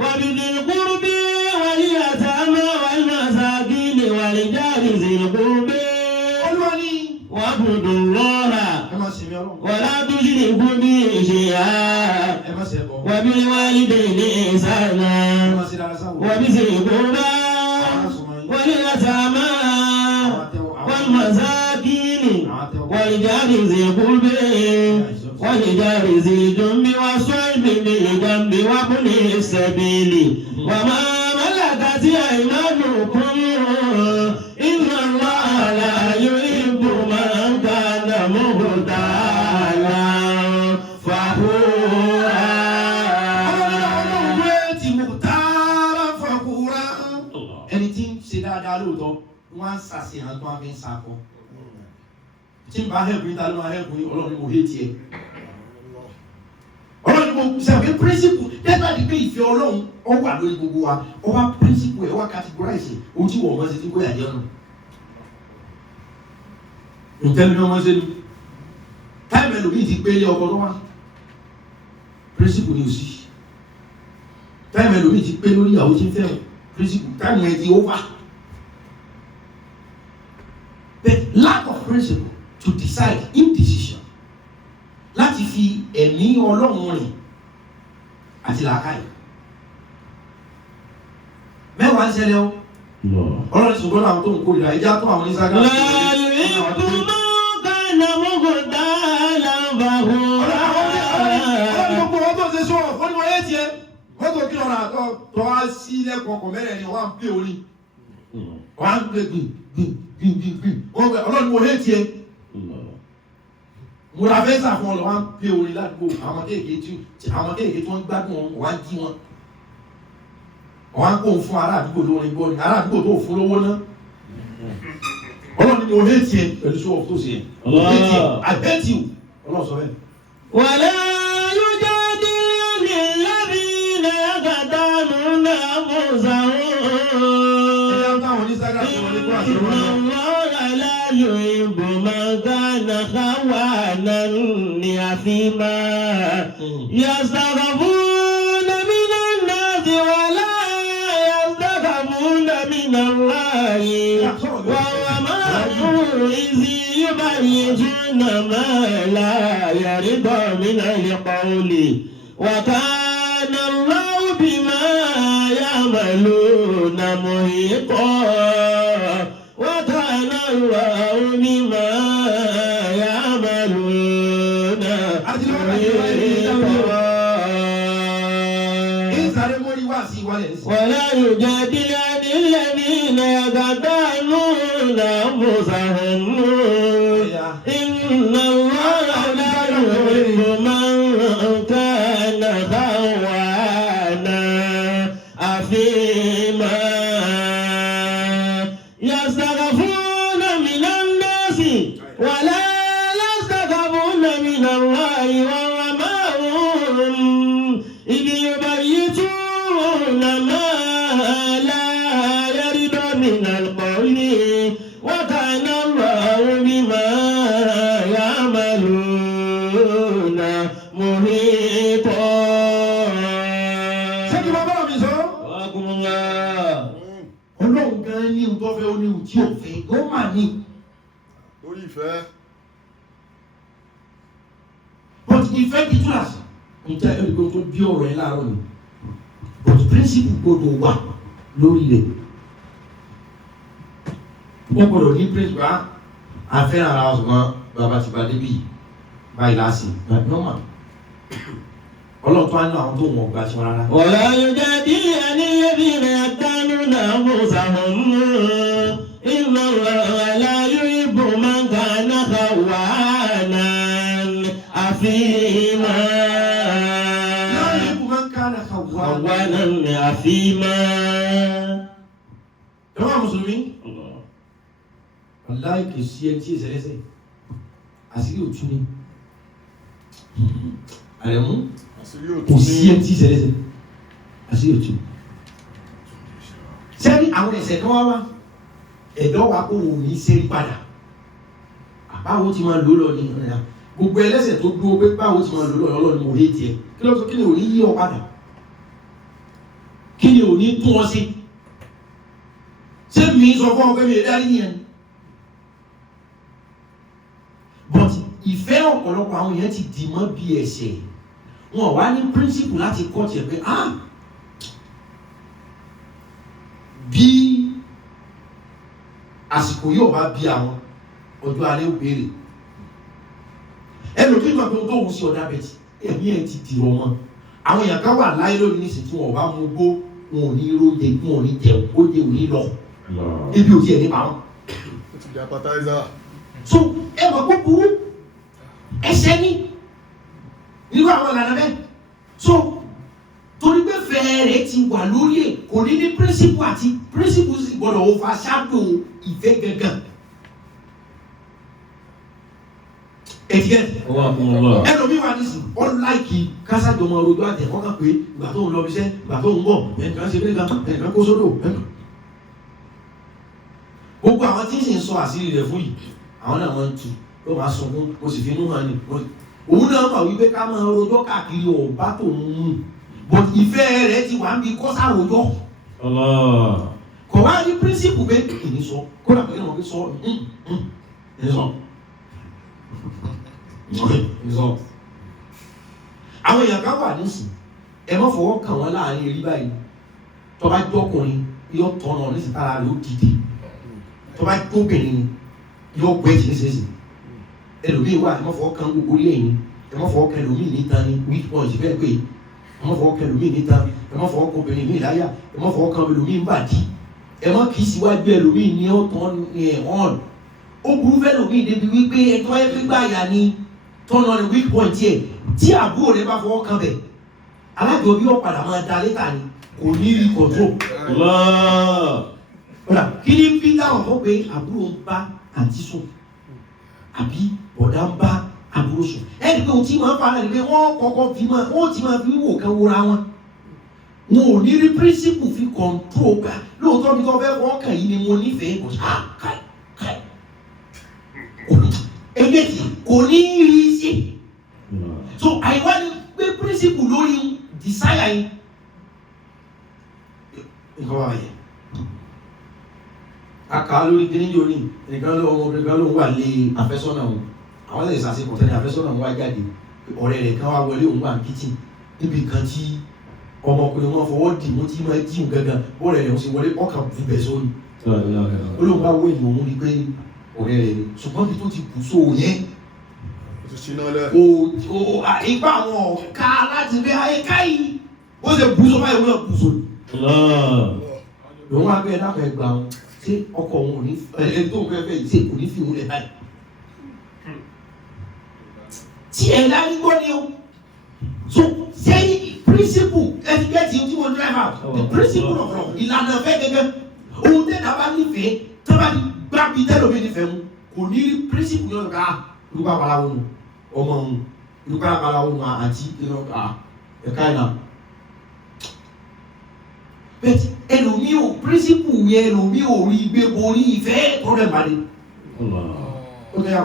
wa bidhil qurbi wal yatama wal masakin wal jari dhil qurbi. Wa'budu Allaha wa la tushriku bihi shay'an wa bil walidayni ihsana wa bidhil qurbi واليتامى والمساكين والجار ذي القرب والجار ذي الجنب والصاحب بالجنب وابن السبيل وما ملكت أيمانكم إن الله لا يحب من كان مختالا فخورا. dáadáa lóòótọ́ wọ́n á ṣàṣehàn tó wọ́n fi ń sakọ. tí n bá hẹ́pù yín ta ló máa hẹ́pù yín ọlọ́run ni mo hé tiẹ̀. ọlọ́run ni mo ṣàfihàn píríncípù dẹ́gbà ní pé ìfẹ́ ọlọ́run ó wà lórí gbogbo wa ó wá píríncípù ẹ̀ wá categorize ojú wọ̀ wọ́n ṣe tí kò yà jẹ́ ọ̀nà. ǹjẹ́ mi ni wọ́n ṣe ni táìmù ẹlòmíì ti gbé ilé ọkọ tó wá píríncípù ni ò sí táìmù ẹlòmíì ti gbé lórí ìyàwó tí ń fẹ́ píríncípù táìmù ẹ ti over. The lack of principle to decide indecision láti fi ẹ̀mí ọlọ́run rìn àti làákàyè. mẹ́wàá ń ṣẹlẹ̀ o ọlọ́run ṣùgbọ́n àwọn tó ń kórìíra ẹja tó àwọn oníṣàgá. láàrin ìtumọ̀ kánà mọ́gòdà làbàhù. ọlọ́run gbogbo wọn tó ṣe sọ ọ́ ní wọ́n yé tiẹ̀ wọ́n tó kí lọ́ra tó wá sí lẹ́kọ̀ọ́ kọ̀ mẹ́rẹ̀ ni wọ́n á pè orí wọ́n á gbé gbìn ọlọ́run mo hé tiẹ̀ mo ra fẹ́ sàfún ọ lọ wá ń pè orin ládùúgbò àwọn kéèké tí wọ́n ń gbádùn wọn wá ń jí wọn wọ́n á kó fún ará àdúgbò lórin gbọ́ ni ará àdúgbò tó fún lówó náà ọlọ́run mo hé tiẹ̀ pẹ̀lú sọ́wọ́ tó ṣe yẹn I hate you ọlọ́run sọ bẹ́ẹ̀. wàlá yóò jáde ní lábí náà kàtà nùnà mọ̀ọ́sán. يحب من كان خوانا أثيما يستخفون من الناس ولا يستخفون من الله وهو معهم إذ يبيتون ما لا يرضى من القول وكان الله بما يعملون محيطا وكان الله بما يعملون ولا يجادل عن الذين يقتلون أنفسهم إن الله لا يحب من كان خوانا أثيما يستخفون من الناس ولا يستخفون من الله وهو معهم إذ يبيتون ما لا يرد من القول وكان الله بما يعملون محيطا. ṣé kí bàbá mi sọ. ọlọ́run gan ní ohun tó fẹ́ ó ní ohun tí ò fẹ́ ó mà ní. lórí ìfẹ́. but ìfẹ́ kí túlàsì níta ẹ̀rọ tó bí ọ̀rọ̀ ẹ̀ láàárọ̀ ni but principle gbọdọ̀ wà lórí rẹ̀ wọ́n gbọdọ̀ ní principle àfẹ́ràn ara wa ṣùgbọ́n bàbá ti bá débi báyìí láàsì normal ọlọ́run tó wá ní àwọn tó wọ̀n gba tí wọ́n rárá. ولا يجادل عن الذين يقتلون أنفسهم إن الله لا يحب من كان خوانا أثيما. لا يحب من كان خوانا أثيما. jàmá mùsùlùmí wàláhì kì í sí ẹni tí ì ṣẹlẹ́sẹ̀ àṣírí òtún ni àrẹ̀mú kò sí ẹni tí ì ṣẹlẹ́sẹ̀ àṣírí òtún. sẹ́ni àwọn ẹ̀ṣẹ̀ kan wá wá ẹ̀dọ́ wa kó wò ní sẹ́rí padà báwo ti máa lò lọ ní ọ̀nà gbogbo ẹlẹ́ṣẹ̀ tó dúró pé báwo ti máa lò lọ lọ́nà mo hé tiẹ̀ kí ló sọ kí ni ò ní yí ọ padà kí ni ò ní tún ọ sí ṣé mi sọ fún ọ pé mi ò dárí yẹn but ìfẹ́ ọ̀pọ̀lọpọ̀ àwọn èèyàn ti dì mọ́ bí ẹ̀ṣẹ̀ wọn wá ní principle láti kọ́ tiẹ̀ pé bí àsìkò yóò bá bí àwọn ọjọ́ alẹ́ ò béèrè ẹnu kí n máa fi ohun tó wù sí ọ̀dà bẹ̀tì ẹ̀mí ẹ̀ ti dìrọ̀ wọn àwọn èèyàn kan wà láyé lónìí nísìnyí tí wọn ò bá mú gbó wọn ò ní róye wọn ò ní jẹun ó jẹ òní lọ ebi ò tiẹ̀ nípa wọn. ó ti di appetizer. so ẹ mọ̀ kó burú ẹsẹ̀ ní nínú àwọn ìlànà bẹ́ẹ̀ so torí pé fẹ́ẹ̀rẹ̀ ti wà lórí ẹ̀ kò ní ní principle àti principle sì gbọ́dọ̀ overshadow ìfẹ́ gangan. ẹlòmíì wà nísìnyí ọ láìkì kásájọ ọmọ rojo àtẹ wọn kàn pé ìgbà tó ń lọ ibiṣẹ́ ìgbà tó ń bọ̀ ẹnìkan ṣe bẹ́ẹ̀ ẹnìkan kó sódò gbogbo àwọn tí ń sì ń sọ àṣírí rẹ̀ fún yìí àwọn náà wọ́n ń tu ló máa sunkún mo sì fi inú hàn ní òun náà mọ̀ wípé ká máa rojọ́ káàkiri ọ̀bá tó ń mú but ìfẹ́ rẹ̀ ti wà ń bi kọ́sà rojọ́ kò wá ní píríncípù pé ìní sọ kódà pé ìwọ̀n fi sọ ìní sọ àwọn èèyàn kan wà nísìn ẹ má fọwọ́ kàn wọ́n láàrin eré báyìí tó bá jọkùnrin yóò tọ̀nà nísìn tára rẹ̀ ó dìde tó bá jóbìnrin yóò gbẹ́ jì nísinsìnyí ẹlòmíì wà ẹ má fọwọ́ kàn gbogbo ilé yìí ẹ má fọwọ́ kàn ẹlòmíì níta ní weak point bẹ́ẹ̀ pé ẹ má fọwọ́ kàn ẹlòmíì níta ẹ má fọwọ́ kàn obìnrin ní ìláyà ẹ má fọwọ́ kàn ẹlòmíì ń bàdí ẹ má kì í síwájú ẹlòmíì ní ọ̀tọ̀ ní ẹ̀họ́n ó burú fẹ́ lòmíì débi wípé ẹ̀tọ́ ẹ gbígbà yà ni tọ́nà ní weak point yẹ tí àbúrò rẹ bá fọwọ́ kàn bẹ̀ alájọbí ọ̀padà máa da létà ni kò ní rí control. kí ni bí dáhùn fún pé àbúrò ń bá àǹtí sùn àbí bọ̀dá ń bá àbúrò sùn ẹni pé ohun tí máa ń fa ẹni pé wọ́n kọ́kọ́ fi máa wọ́n ti máa fi wò kán wúra wọn wọn ò ní rí principle fi control gbà lóòótọ́ mi tó fẹ́ fọ́ kàn yìí ni mo nífẹ̀ẹ́ kò sá káì eléyìí kò ní rí sí so àìwá ni pé principle lórí desire yìí nǹkan wà yẹn aka lórí kíní yóò ní nìkan ló ọmọbìnrin kan ló ń wà lé àfẹ́sọ́nà wọn àwọn lè sàṣepọ̀ tẹ́lẹ̀ àfẹ́sọ́nà wọn wá jáde ọ̀rẹ́ rẹ̀ kan wá wọlé òun wà ní kitchen níbi kan tí ọmọkùnrin wọn fọwọ́ dì mú tí máa jí òun gangan bọ́ọ̀lù ẹ̀yàn sì wọlé ọkàn bù bẹ̀ sóni. olóhùn bá wọ ìmọ̀ òun ni pé ọ̀rẹ́ rẹ̀ ni ṣùgbọ́n bí tó ti bù sóò yẹn ìgbà àwọn ọ̀ká láti rí àyíká yìí ó ṣe bù sọ báyìí wọ́n bù sóni. lòun wá bẹ́ẹ̀ dákọ̀ ẹgbà wọn ṣé ọkọ̀ òun ò ní ẹni tó ń fẹ́ fẹ́ yìí ṣe kò ní fi òun lẹ̀ báyìí. tí ẹ̀ lárí gbọ́ ni o so sẹ́yìn principle ẹ̀fíkẹ́tì tí mo drive out the principle of love ìlànà fẹ́ gẹ́gẹ́ ohun tẹ́ dábàá nífẹ̀ẹ́ tábà ní gbàgbé tẹ́lómi nífẹ̀ẹ́ mu kò ní principle yóò ká lùkà balawo nù ọmọ nù lùkà balawo nù àti ẹ̀ka ìlà bẹ́ẹ̀ ẹlòmí ò principle yẹn ẹlòmí ò rí gbé borí ìfẹ́ problem balẹ̀ ó tẹ́ yà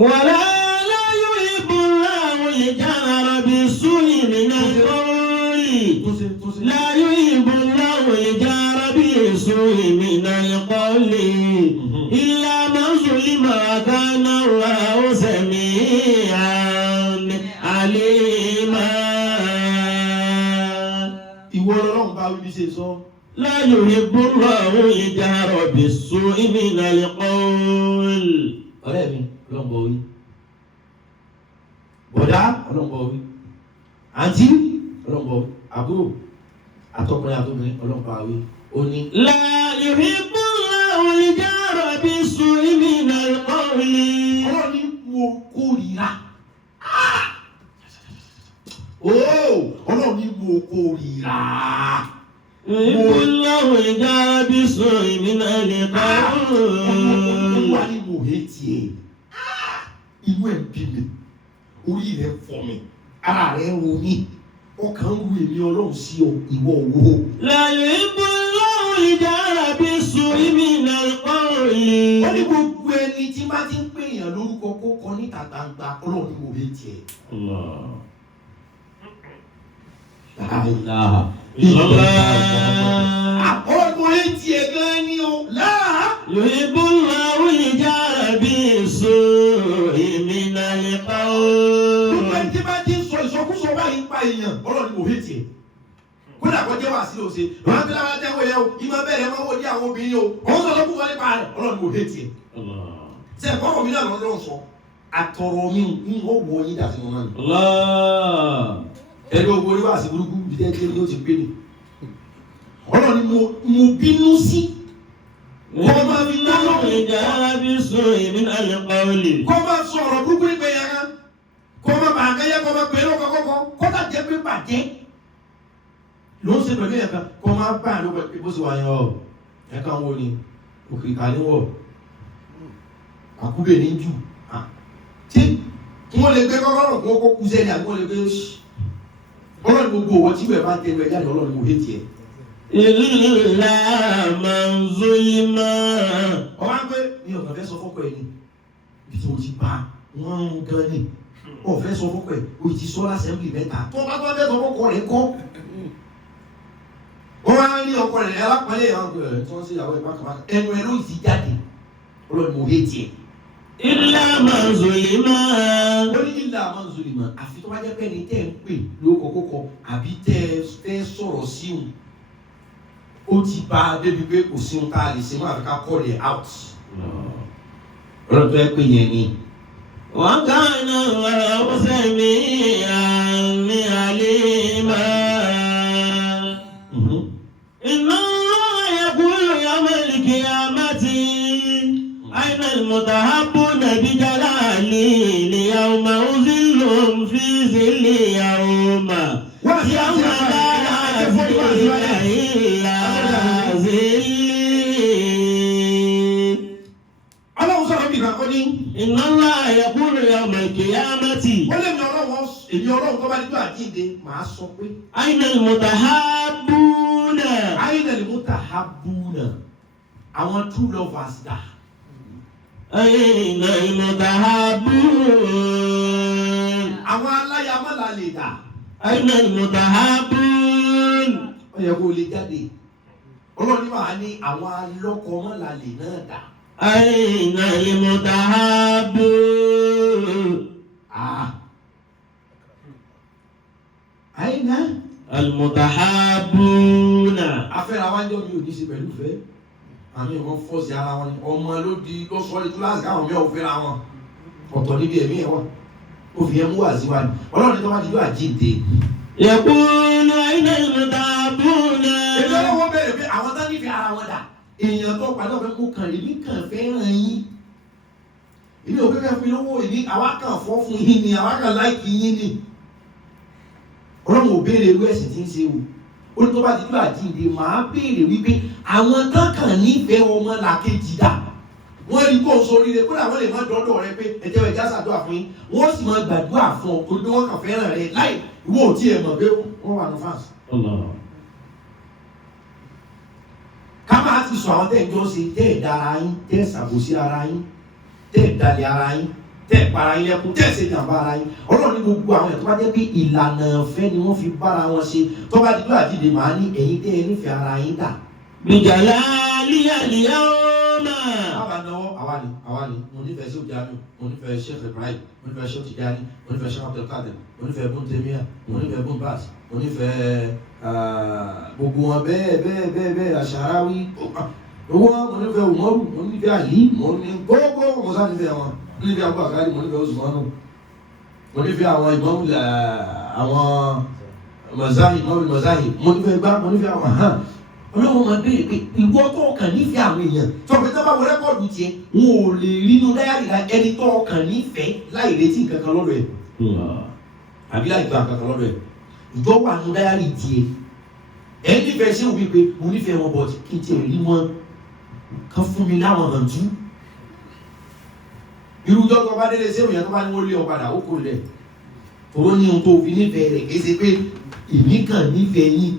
wàlá láyò ìbúra àwọn ìjára bí súnì nínú ìkọ́lì láyò ìbúra àwọn ìjára bí súnì nínú ìkọ́lì ilá mọ́sùlì màkánà wà ó sẹ̀mí àlèmá. ìwọ ọlọ́run bá wí bí ṣe sọ. láyò ìbúra àwọn ìjára bí súnì nínú ìkọ́lì. ọ̀rẹ́ mi ọlọ́mbọ̀ orí bọ̀dá ọlọ́mbọ̀ orí àǹtí ọlọ́mbọ̀ orí àbúrò àtọkùnrin àtọkùnrin ọlọ́mbọ̀ orí ó ní. láyò ìbúra àwọn ìjára bí súnì nínú ìkọ́lì. ọlọ́run ní mo kórìíra ọlọ́run ní mo kórìíra. ìbúláwò ìjára bí súnì nínú ìkọ́lì. wà ní mo hé tiẹ̀ inú ẹ̀ bí mi orí rẹ̀ fọ́ mi ara rẹ̀ ro mi ọkàn ru èmi ọlọ́run sí ọ ìwọ wo. láyò ìbúláwò ìjára bí súnì nínú ìkọ́lì. ó ní gbogbo ẹni tí bá ti ń pè èèyàn lórúkọ kó kọ níta gbangba ọlọ́run ní mo hé tiẹ̀. Ọmọ etí ẹ̀gán ni o láà. Yòóbù láwù ìjára bí èso ìmìnà ìpa o. Gbogbo ẹni tí bá ti ń sọ ìsọkúsọ báyìí pa èèyàn ọlọ́run ní mo hé tiẹ̀. Kódà kọjá wà sí lóṣè lọ́wọ́ bí láwọn tẹ́wọ́ yẹ o ìmọ̀ bẹ̀rẹ̀ máa wọ́n dí àwọn obìnrin o òun sọ̀rọ̀ kúkọ nípa rẹ̀ ọlọ́run ní mo hé tiẹ̀. Ṣé ẹ̀kọ́ mi náà lọ́dọ̀ sọ àtọ̀rọ̀ mi ń ó wọ yín dà sí wọn náà. Ẹni ogun orí wà sí burúkú bí tẹ́tí ni ó ti gbé ni. Ọlọ́run ni mo bínú sí. Kọ́ máa fi lọ́nà ìjára bí sùn ìmìnà ìpa olè. kọ́ máa sọ ọ̀rọ̀ burúkú nípa ẹ̀yà kọ́ máa bà àgẹ́yẹ kọ́ máa pè é lọ́kọ̀ kọ́kọ́ kọ́tà jẹ́ pé bàjẹ́. Ló ń ṣe pẹ̀lú ẹ̀ka kọ́ máa bá àlọ́ pẹ̀lú bó ṣe wà yẹn ọ̀ ẹ̀ka wo ni òkìkà ní wọ̀ àkúbẹ̀ ní jù. Tí wọ́n lè gbé kọ́kọ́rọ́ kó kú sẹ́ni àbí wọ́n lè gbé ọlọ́run gbogbo owó tí wọ́n bá tẹ ẹgbẹ́ jáde ọlọ́run mo hé tiẹ̀. ìlà manzulima. ọba ń pé mi ò kàn fẹ́ sọ fọ́kọ̀ ẹ̀ ni bí tí mo ti bá wọ́n ń gan ni ọ̀ fẹ́ sọ fọ́kọ̀ ẹ̀ o ti sọ lásẹ̀mblì mẹ́ta tó bá tó fẹ́ sọ fọ́kọ̀ rẹ̀ kọ́. wọ́n wá rí ọkọ rẹ̀ alápọ̀lẹ́ ìyàwó rẹ̀ tí wọ́n sì yàwó ìbákàbákà ẹnu ẹ̀ ló ti jáde ọlọ́run mo hé tiẹ̀. ìlà manzulima. ó ní ìlà manzulima àfi tó bá jẹ́ pé ẹni tẹ́ ń pè lókọ̀kọ́kọ àbí tẹ́ fẹ́ sọ̀rọ̀ síhùn ó ti bá a débi pé kò sí ohun tá a lè ṣe máa fi ká call it out. ọlọ́run tó yẹ pé yẹn ni. wọ́n kàn án ọ̀sẹ̀ mi àmì àlèmá. iná yaqulu yawmal qiyamati ayna al-mutahabbuna bi jalali liyawma uzillum fi zilli yawma la zilla illa ọlọ́run sọ̀rọ̀ bí ìgbà kan ní. inna Allaha yaqulu yawmal qiyamati. wọ́n lè mi èmi ọlọ́run tó bá ní tó àjíǹde màá sọ pé. ayna al-mutahabbuna. ayna al-mutahabbuna àwọn true lovers dà. ayna al-mutahabbuna. àwọn aláyàmọ́lá lè dà. ayna al-mutahabbuna. ó yẹ kó o lè jáde ọlọ́run ní wàá ní àwọn alọ́kọ̀ọ́mọ́lá lè náà dà. ayna al-mutahabbuna. náà. Al-mutahabbuna. Afẹ́ra wájú mi ò ní ṣe pẹ̀lú ìfẹ́. Àmì ìwọ̀n fọ́ọ̀sì ara wọn ni ọmọ ló di lọ́sọ̀ọ́lì kíláàsì káwọn mi ò fẹ́ra wọn. Ọ̀tọ̀ níbi ẹ̀mí ẹ̀ wà. Ó fi yẹn mú wá sí wa ni. Ọlọ́run ní tó bá ti yóò àjíǹde. Yaqulu ayna al-mutahabbuna. Èmi ọlọ́wọ́ bẹ̀rẹ̀ pé àwọn tán nífẹ̀ẹ́ ara wọn dà. Èèyàn tó padà ọ̀fẹ́ kó kàn èmi kàn fẹ́ràn yín. Èmi ò fẹ́ fi lówó èmi àwa kàn fọ́ fún yín ni àwa kàn láìkì yín ni. Ọlọ́run ò béèrè irú ẹ̀sìn tí ń ṣe o. Ó ní tó bá ti yóò àjíǹde màá béèrè wípé àwọn tán kàn nífẹ̀ẹ́ ọmọ làkejì dà. Wọ́n rí kó soríire kódà wọ́n lè má dọ́dọ̀ rẹ pé ẹ̀jẹ̀ ẹ̀já ṣàdúrà fún yín. Wọ́n sì máa gbàdúrà fún ọ torí pé wọ́n kàn fẹ́ràn rẹ láì ìwọ ò tiẹ̀ mọ̀ pé wọ́n wà ní fáǹsì. Ká máa ti sọ àwọn tẹ́ ẹ̀ jọ ṣe tẹ́ ẹ̀ dára yín tẹ́ ẹ̀ ṣàbòsí ara yín tẹ́ ẹ̀ dalẹ̀ ara yín tẹ́ ẹ̀ para yín lẹ́kún tẹ́ ẹ̀ ṣe jàǹbá ara yín. Ọlọ́run ní gbogbo àwọn ẹ̀ tó bá jẹ́ pé ìlànà ìfẹ́ ni wọ́n fi bára wọn ṣe tó bá di tó àjíǹde màá ní ẹ̀yin tẹ́ ẹ nífẹ̀ẹ́ ara yín dà. Bijalaliya al-yawma. Àwa náwó àwa ni mo nífẹ̀ẹ́ sí Jamiu mo nífẹ̀ẹ́ Sheikh Ibrahim mo nífẹ̀ẹ́ Sheikh Tijani mo nífẹ̀ẹ́ Sheikh Abdul Qadir mo nífẹ̀ẹ́ Ibn Taymiyyah mo nífẹ̀ẹ́ Ibn Baz mo nífẹ̀ẹ́ gbogbo wọn bẹ́ẹ̀ Asharawi owó mo nífẹ̀ẹ́ Umaru mo nífẹ̀ẹ́ Ali mo ní gbogbo mo sá nífẹ̀ẹ́ wọn mo nífẹ̀ẹ́ Abu Akari mo nífẹ̀ẹ́ Usmanu mo nífẹ̀ẹ́ àwọn ìmọ̀mù àwọn Mazahib mo nífẹ̀ẹ́ gbá mo nífẹ̀ẹ́ àwọn hàn. Ọlọ́run máa béèrè pé ìwọ tó kàn nífẹ̀ẹ́ àwọn èèyàn tó pé tó bá wọ rẹ́kọ̀dù tiẹ̀ wọn ò lè rí inú dáyàrí la ẹni tó kàn nífẹ̀ẹ́ láì retí nǹkan kan lọ́dọ̀ ẹ̀ àbí láì gba nǹkan kan lọ́dọ̀ ẹ̀ ìjọ wà nínú dáyàrí tiẹ̀ ẹ̀ nífẹ̀ẹ́ ṣé òbí pé mo nífẹ̀ẹ́ wọn bọ̀ kí n tiẹ̀ rí wọn kán fún mi láwọn hàn tú. Irú ìjọ tó bá délé ṣé òyìn tó bá ní wọ́n lé ọ padà ó kò lẹ̀ tòró ní ohun tó fi nífẹ̀ẹ́ rẹ̀ kì í ṣe pé èmi kàn nífẹ̀ẹ́ yín.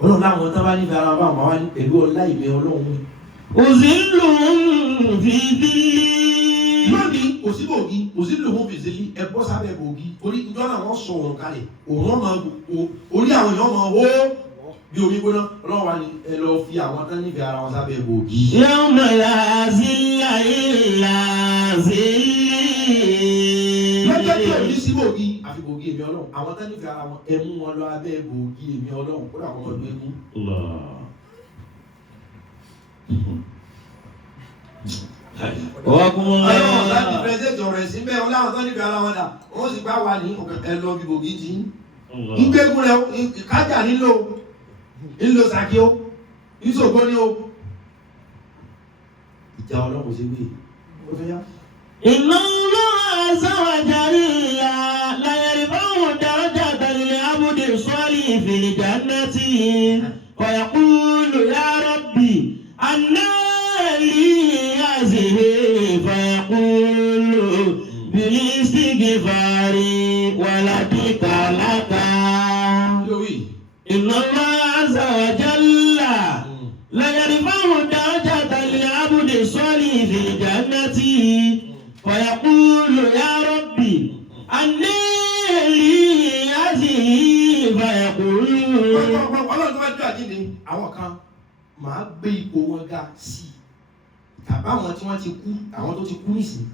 Ọlọ́run láwọn tán bá nífẹ̀ẹ́ ara bá wọn wá ní pẹ̀lú ọlá ìmẹ̀ Ọlọ́run. Uzilluhum fi dhilli. Lónìí kò sí bògì uzilluhum fi dhilli ẹ bọ́ sábẹ́ bògì torí ìjọ náà wọ́n sọ òun kalẹ̀ òun ọmọ orí àwọn èèyàn ọmọ ó bí omi gbóná Ọlọ́run wá ní ẹ lọ fi àwọn tán nífẹ̀ẹ́ ara wọn sábẹ́ bògì. Yawma la zilla illa zilli. Lọ́jọ́ tí ò ní sí bògì àfi bògì èmi Ọlọ́run àwọn tán nífẹ̀ẹ́ ara wọn ẹ mú wọn lọ abẹ́ bògì èmi Ọlọ́run kódà kọ́ ọdún eégún. Ọlọ́run láti pẹ̀sẹ̀tì ọ̀rọ̀ ẹ̀sìn bẹ́ẹ̀ wọn láwọn tán nífẹ̀ẹ́ ara wọn dà wọ́n sì gbá wa ní ẹ lọ bí bògì tí ìgbégun rẹ̀ kájà nílò sàkí ó ìṣògbó ní o. Ìjà Ọlọ́run ṣe wí ó fẹ́ yá. Inna Allaha azza wa jalla la yarfa'u darajata lil-'abdi as-salih fil jannati wa yaqulu ya rabbi anna li hadhihi fa yaqulu bil istighfari wa ladika laka. Inna Allaha azza wa jalla la yarfa'u darajata lil-'abdi as-salih fil jannati فيقول يا ربي أني لي هذه فيقول. Ọlọ́run tó bá jọ àjíǹde àwọn kan máa gbé ipò wọn ga sí i tàbí àwọn tí wọ́n ti kú àwọn tó ti kú nísìnyí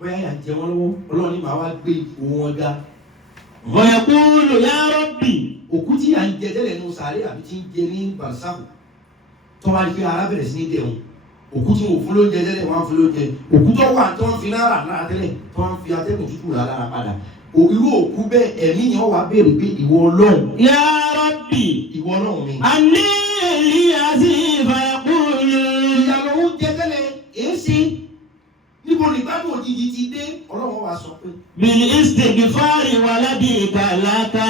bóyá yà ń jẹ wọ́n lọ́wọ́ Ọlọ́run ní màá wá gbé ipò wọn ga. فيقول يا ربي. Òkú tí yà ń jẹ tẹ́lẹ̀ nù sàárè àbí tí ń jẹ ní bàṣáwò tó wá rí pé ara bẹ̀rẹ̀ sí ní dẹ̀hùn òkú tí wọ́n fún lóúnjẹ tẹ́lẹ̀ wọ́n á fún lóúnjẹ òkú tó wà tí wọ́n fi náírà lára tẹ́lẹ̀ tí wọ́n fi atẹ́gùn tútù lára padà irú òkú bẹ́ẹ̀ ẹ̀mí yẹn wà béèrè pé ìwọ Ọlọ́run. Ya Rabbi. Ìwọ Ọlọ́run mi. Anni li hadhihi fayaqulu. Ìyàlọ́ oúnjẹ tẹ́lẹ̀ èé ṣe níbo nígbàdùn òjijì ti dé Ọlọ́run wa sọ pé. Bil istighfari wa ladika laka.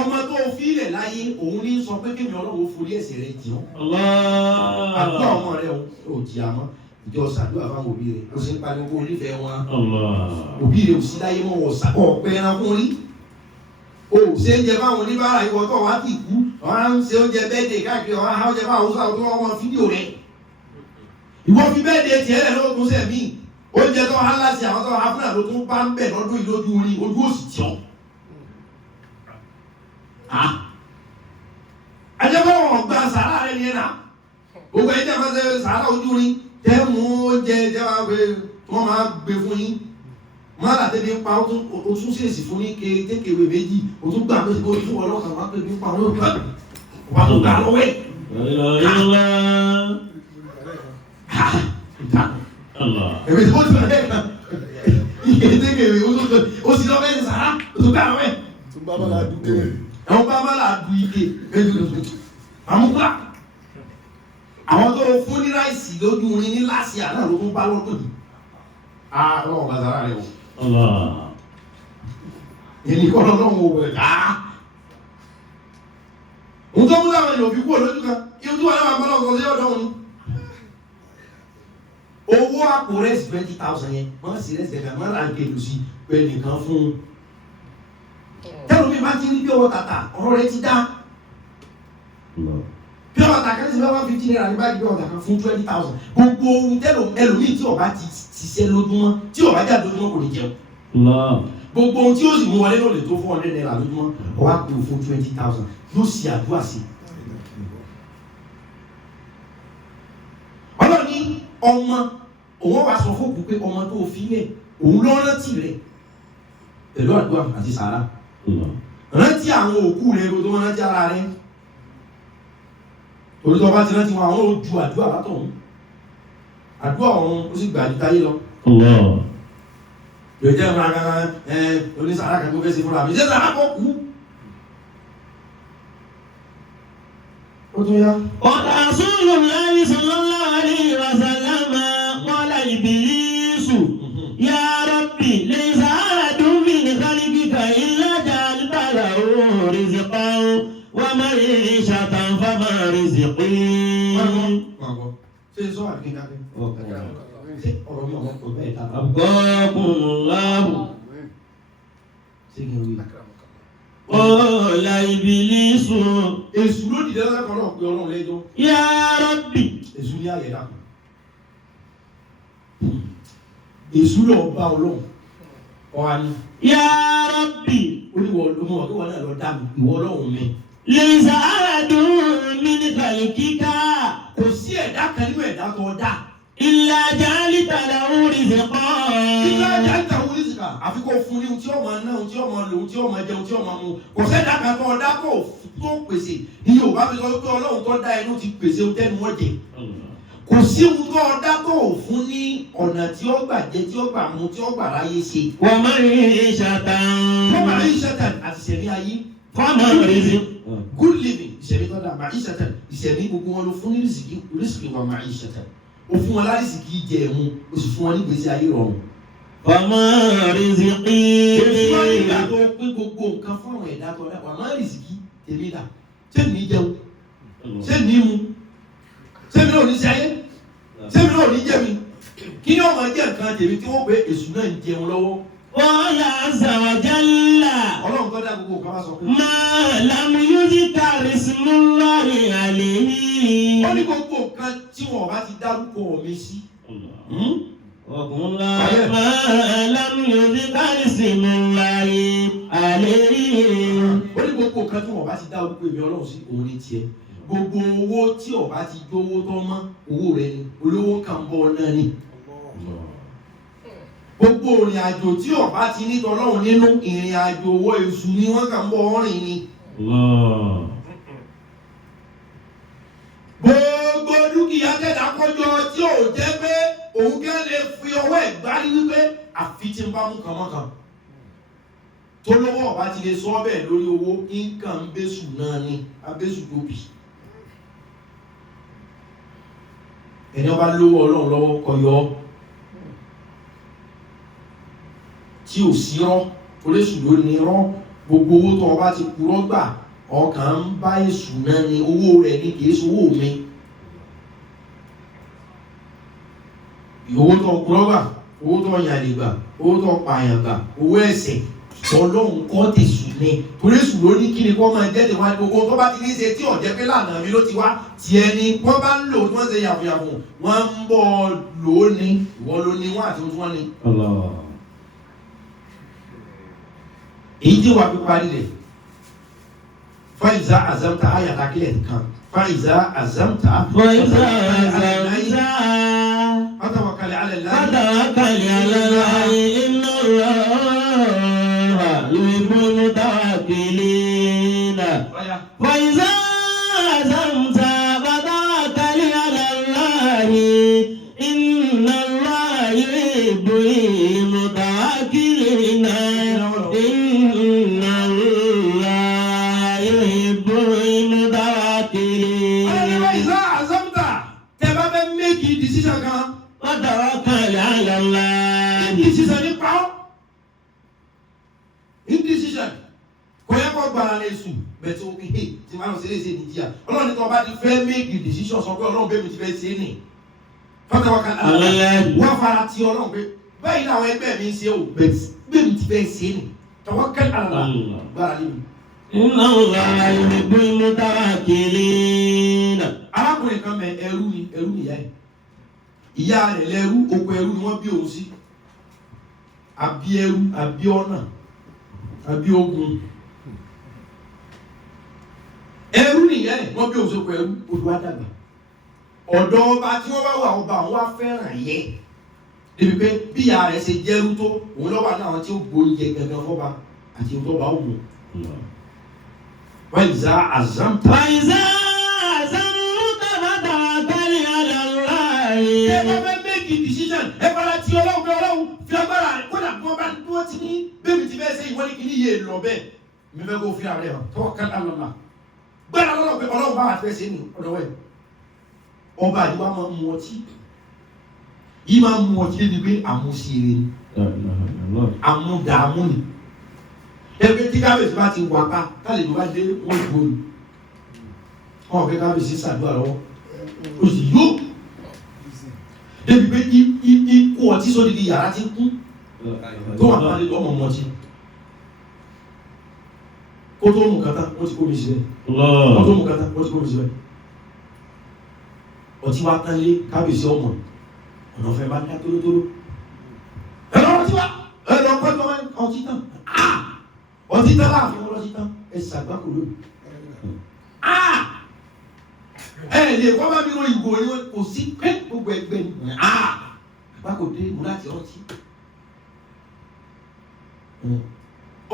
Ọmọ tó fi ilẹ̀ láyé òun ní sọ pé kémi Ọlọ́run forí ẹ̀ṣẹ̀ rẹ̀ jì ọ́. Allah. Àdúrà ọmọ rẹ̀ ò jì àmọ́ ìjọ ṣàdúrà fáwọn òbí rẹ̀ ó sì ń pariwo kó onífẹ̀ẹ́ wọn. Òbí rẹ̀ ò sí láyé mọ́ ọ̀pẹ ẹran fún rí. O ṣe ń jẹ fáwọn oníbàárà ìwọ tó wá ti kú ọ̀hán ń ṣe oúnjẹ bẹ́ẹ̀dẹ̀ káàkiri ọ̀hán á oúnjẹ fáwọn oṣù àwọn ọmọ fídíò rẹ̀. Ìwọ fi bẹ́ẹ̀dẹ̀ tiẹ̀ lẹ̀ lóògùn sẹ̀mí oúnjẹ tó há láti àwọn tó há fúnà ló tún bá ń bẹ̀ lọ́dún ìlójú orí ojú òsì tí ọ́. Ajẹ́pọ̀ wọn gba sàárà rẹ̀ yẹn náà gbogbo ẹ̀jẹ̀ máa ṣe sàárà ojú rí tẹ́ mú oúnjẹ tẹ́ wá pé wọ́n máa gbé fún yín máa là tẹ́lẹ̀ ń pa ó tún ṣèèsì fún ní kékeré méjì ó tún gbà pé ó tún wọ́n lọ́kàn máa pè ní pa ó wà tó gbà lọ́wọ́ ẹ̀. Èmi tí ó ti rẹ̀ kan kékeré ó sì lọ́wọ́ ẹ̀ sàrà ó tún gbà lọ́wọ́ ẹ̀. Tún bá bá la dúdé. Àwọn bá bá là du ike àmúgbà àwọn tó fún ní ráìsì lójú orin ní láti àná ló tún bá lọ́dún yìí. Ọlọ́run bá sára rẹ̀ o. Èmi kọ́ lọ́wọ́ wo ẹ̀ ń tó mú láwọn èèyàn fi kú olójú kan kí ojú wọn náà máa bá lọ́kọ̀ sí ọ̀dọ́ òun. Owó àpò rẹ̀ 20,000 yẹn wọ́n sì rẹ̀ sẹ̀fẹ̀ máa ń kéde sí pé nìkan fún un. Tẹ́lọ̀ mi bá ti rí bí ọwọ́ tàtà ọ̀rọ̀ rẹ̀ ti dá. Bí ọwọ́ tàtà kẹ́sì bá 150 naira ní báyìí bí ọwọ́ tàtà fún 20,000. Gbogbo ohun tẹ́lọ̀ ẹlòmíì tí ọba ti ṣiṣẹ́ lójúmọ́ tí ọba jáde lójúmọ́ kò ní jẹun. Gbogbo ohun tí ó sì mú wọlé náà lè tó 400 naira lójúmọ́ ọwọ́ àpò fún 20,000 yóò ṣe àdúrà sí. Ọlọ́ni ọmọ òun wá sọ fún òkú pé ọmọ tó fi lẹ̀ òun lọ rántí rẹ̀ pẹ̀lú àdúrà àti sàárà. Rántí àwọn òkú rẹ̀ tó wọ́n rántí ara rẹ̀. Torí tó bá ti rántí wọn àwọn ò ju àdúrà látọ̀hún. Àdúrà ọ̀run ó sì gbàjú táyé lọ. Yóò jẹ́ ìmọ̀ àgbà onísàárà kan tó fẹ́ sí fúnra mi. Ṣé sàárà kọ́ kú? Ó tún yá. Rasulullahi sallallahu alaihi wasallam qala Iblisu ya Rabbi laysa ahadun min khalqika illa ja'alta lahu rizqan wa ma'ishatan fama rizqi. Ṣé sọ àkíkà pé? Ṣé ọ̀rọ̀ mi ọ̀rọ̀ kò bẹ́ẹ̀ ta? Abqakumullahu. Ṣé kí n wí? Qala Iblisu. Èṣù ló dìde lọ́kàn náà pé Ọlọ́run lẹ́jọ́. Ya Rabbi. Èṣù ní àyè dàpọ̀. Èṣù lọ bá Ọlọ́run. Ọ̀hà ni. Ya Rabbi. Oníwọ̀ ló mọ̀ kí wọ́n náà lọ dá mi. Ìwọ Ọlọ́run mi. Laysa ahadun min khalqika. Kò sí ẹ̀dá kan nínú ẹ̀dá tó dá. Illa ja'alta lahu rizqan. Ìgbà ẹ̀dá ń ta orí ìsìkà. Àfi kò fún ní ohun tí ó máa ná, ohun tí ó máa lò, ohun tí ó máa jẹ, ohun tí ó máa mu. Kò sẹ́dá kan tó dá tó pèsè. Ní Yorùbá fi sọ pé Ọlọ́run tó dá ẹnu ti pèsè ohun tẹ́nu wọ́n jẹ. Kò sí ohun tó dá tó fún ní ọ̀nà tí ó gbà jẹ, tí ó gbà mu, tí ó gbà ráyé ṣe. Wa ma'ishatan. Tó máa ń ṣẹ́tàn àti ìṣẹ̀mí ayé. Fama rizqi. Good living ìṣẹ̀mí tó dá ma'ishatan ìṣẹ̀mí gbogbo wọn ló fún ní rìsìkì wa ma'ishatan. Ó fún wọn lárísìkì jẹ ẹ̀mú, ó sì fún wọn ní ìgbésí ayé rọrùn. Fama rizqi. Èsì wọn nígbà tó pín gbogbo nǹkan fún àwọn ẹ̀dá tó dá wà má rìsìkì tèmi dà. Ṣé ní jẹun? Ṣé ní mu? Ṣé mi náà ní ṣe ayé? Ṣé mi náà ní jẹ mi? Kí ni ọmọ jẹ́ nǹkan tèmi tí wọ́n pé èṣù náà ń jẹun lọ́wọ́? Qala azza wa jalla. Ọlọ́run tó dá gbogbo nǹkan wá sọ pé. Ma lam yuzkar ismullahi alayhi. Ó ní gbogbo nǹkan tí wọ́n bá ti dárúkọ mi sí. Ọkùnrin ma lam yuzkar ismullahi alayhi. Ó ní gbogbo nǹkan tí wọ́n bá ti dárúkọ èmi Ọlọ́run sí òun ní tiẹ̀. Gbogbo owó tí ó bá ti jówó tó mọ́ owó rẹ ni olówó kan bọ́ náà ni. Gbogbo ìrìn àjò tí ó bá ti ní tọlọ́run nínú ìrìn àjò owó èṣù ni wọ́n kàn bọ́ rìn ni. Gbogbo dúkìá tẹ̀dá kọjọ tí ò jẹ́ pé òun kẹ́ lè fi ọwọ́ ẹ̀ gbárí wípé àfi tí ń bá mú kànmọ́kàn. Tó lówó ọ̀bá ti lè sọ bẹ́ẹ̀ lórí owó nǹkan bẹ́sù náà ni abẹ́sù tó bì. Ẹni ọba lówó Ọlọ́run lọ́wọ́ kọyọ tí ò sí rọ́ oríṣù ló ní rọ́ gbogbo owó tó ọba ti kúrọ́ gbà ọkàn ń bá èṣù náà ni owó rẹ̀ ní kìí ṣe owó mi. Owó tó kúrọ́ gbà owó tó yàlè gbà owó tó pààyàn gbà owó ẹ̀ṣẹ̀ Ọlọ́run kọ́ tèṣù ni torí èṣù ló ní kí ni kọ́ máa jẹ́ tèwá gbogbo tó bá ti ní ṣe tí ọ̀jẹ́ pé lànà mi ló ti wá tiẹ̀ ni wọ́n bá ń lò tí wọ́n ṣe yàfùyàfù wọ́n ń bọ̀ lò ó ní ìwọ ló ní wọ́n àti wọ́n ní. Èyí tí wàá fi parí rẹ̀ faiza azamta ayàtà kílẹ̀ nǹkan faiza azamta. Faiza azamta. Atawakkal ala Allah. Atawakkal ala Allah inna Allah متوكلين ìlà àzọ́mùtà tẹ́ bá fẹ́ méjì decision kan. وتوكل على الله. Indecision nípa ọ́. Indecision kò yẹ kó gbára lé sùn bẹ́ẹ̀ tí o bí hey tí máa ń ṣe léṣe nìjíríà ọlọ́run ní kí wọ́n bá ti fẹ́ méjì decision sọ pé ọlọ́run bẹ́ẹ̀ mi ti fẹ́ ṣe é nì. Fọ́tẹ̀wọ́ká wọ́n fara ti ọlọ́run pé báyìí làwọn ẹgbẹ́ mi ń ṣe o bẹ́ẹ̀ mi ti fẹ́ ṣe é nì. Tawakal ala Allah gbára lé mi. Inna Allaha yuhibbul mutawakkilin. Arákùnrin kan mẹ ẹrú ni ìyá ẹ̀. Ìyá rẹ̀ lẹ́rú oko ẹrú ni wọ́n bí òun sí. Àbí ẹrú àbí ọ̀nà àbí ogun. Ẹrú nìyá ẹ̀ wọ́n bí òun sí oko ẹrú odò àdàgbà. Ọ̀dọ̀ ọba tí wọ́n bá wà ọba àwọn wá fẹ́ràn yẹ. Débi pé bí ìyá rẹ̀ ṣe jẹ́rú tó òun lọ́wọ́ àwọn tí ó gbóúnjẹ gẹ́gẹ́ fọ́ba àti tó bá wù. وإذا عزمت وإذا عزمت فتوكل على الله. ẹ bá fẹ́ make a decision ẹ bá láti ọlọ́run pé ọlọ́run fi agbára rẹ̀ kódà bí wọ́n bá dúró ti ní bẹ́ẹ̀ mi ti fẹ́ ṣe ìwọ́n ní kí ní iye lọ bẹ́ẹ̀ mi fẹ́ kó fi àárẹ̀ hàn tawakkal ala Allah gbára lọ́rọ̀ pé ọlọ́run bá wà fẹ́ ṣe ní ọ̀dọ̀ wẹ̀ ọba àdìwá máa ń mu ọtí yìí máa ń mu ọtí débi pé àmúṣe ni àmúdàámú ni ẹgbẹ́ tí kábíyèsí bá ti wà pa káàlì ló bá dé wọ́n ìbò ni wọ́n fẹ́ kábíyèsí ṣàdúrà lọ́wọ́ o sì yó débi pé ikú ọtí sódì di yàrá ti kú tó wà lọ́wọ́ lọ́mọ ọmọ ọtí kó tó mú kàtà wọ́n ti kó mi sílẹ̀ kó tó mú kàtà wọ́n ti kó mi sílẹ̀ ọtí wa tán lé kábíyèsí ọmọ ọ̀nà ọ̀fẹ́ bá dá tólótóló ẹ̀rọ ọtí wa ẹ̀rọ ọtí tán ọtí tán láàfin wọn lọ́tí tán ẹ ṣàgbákò lónìí ẹ lè kọ́ bá mi wọ ìgò ni wọn kò sí pé gbogbo ẹgbẹ́ ni àgbákò dé mú láti ọtí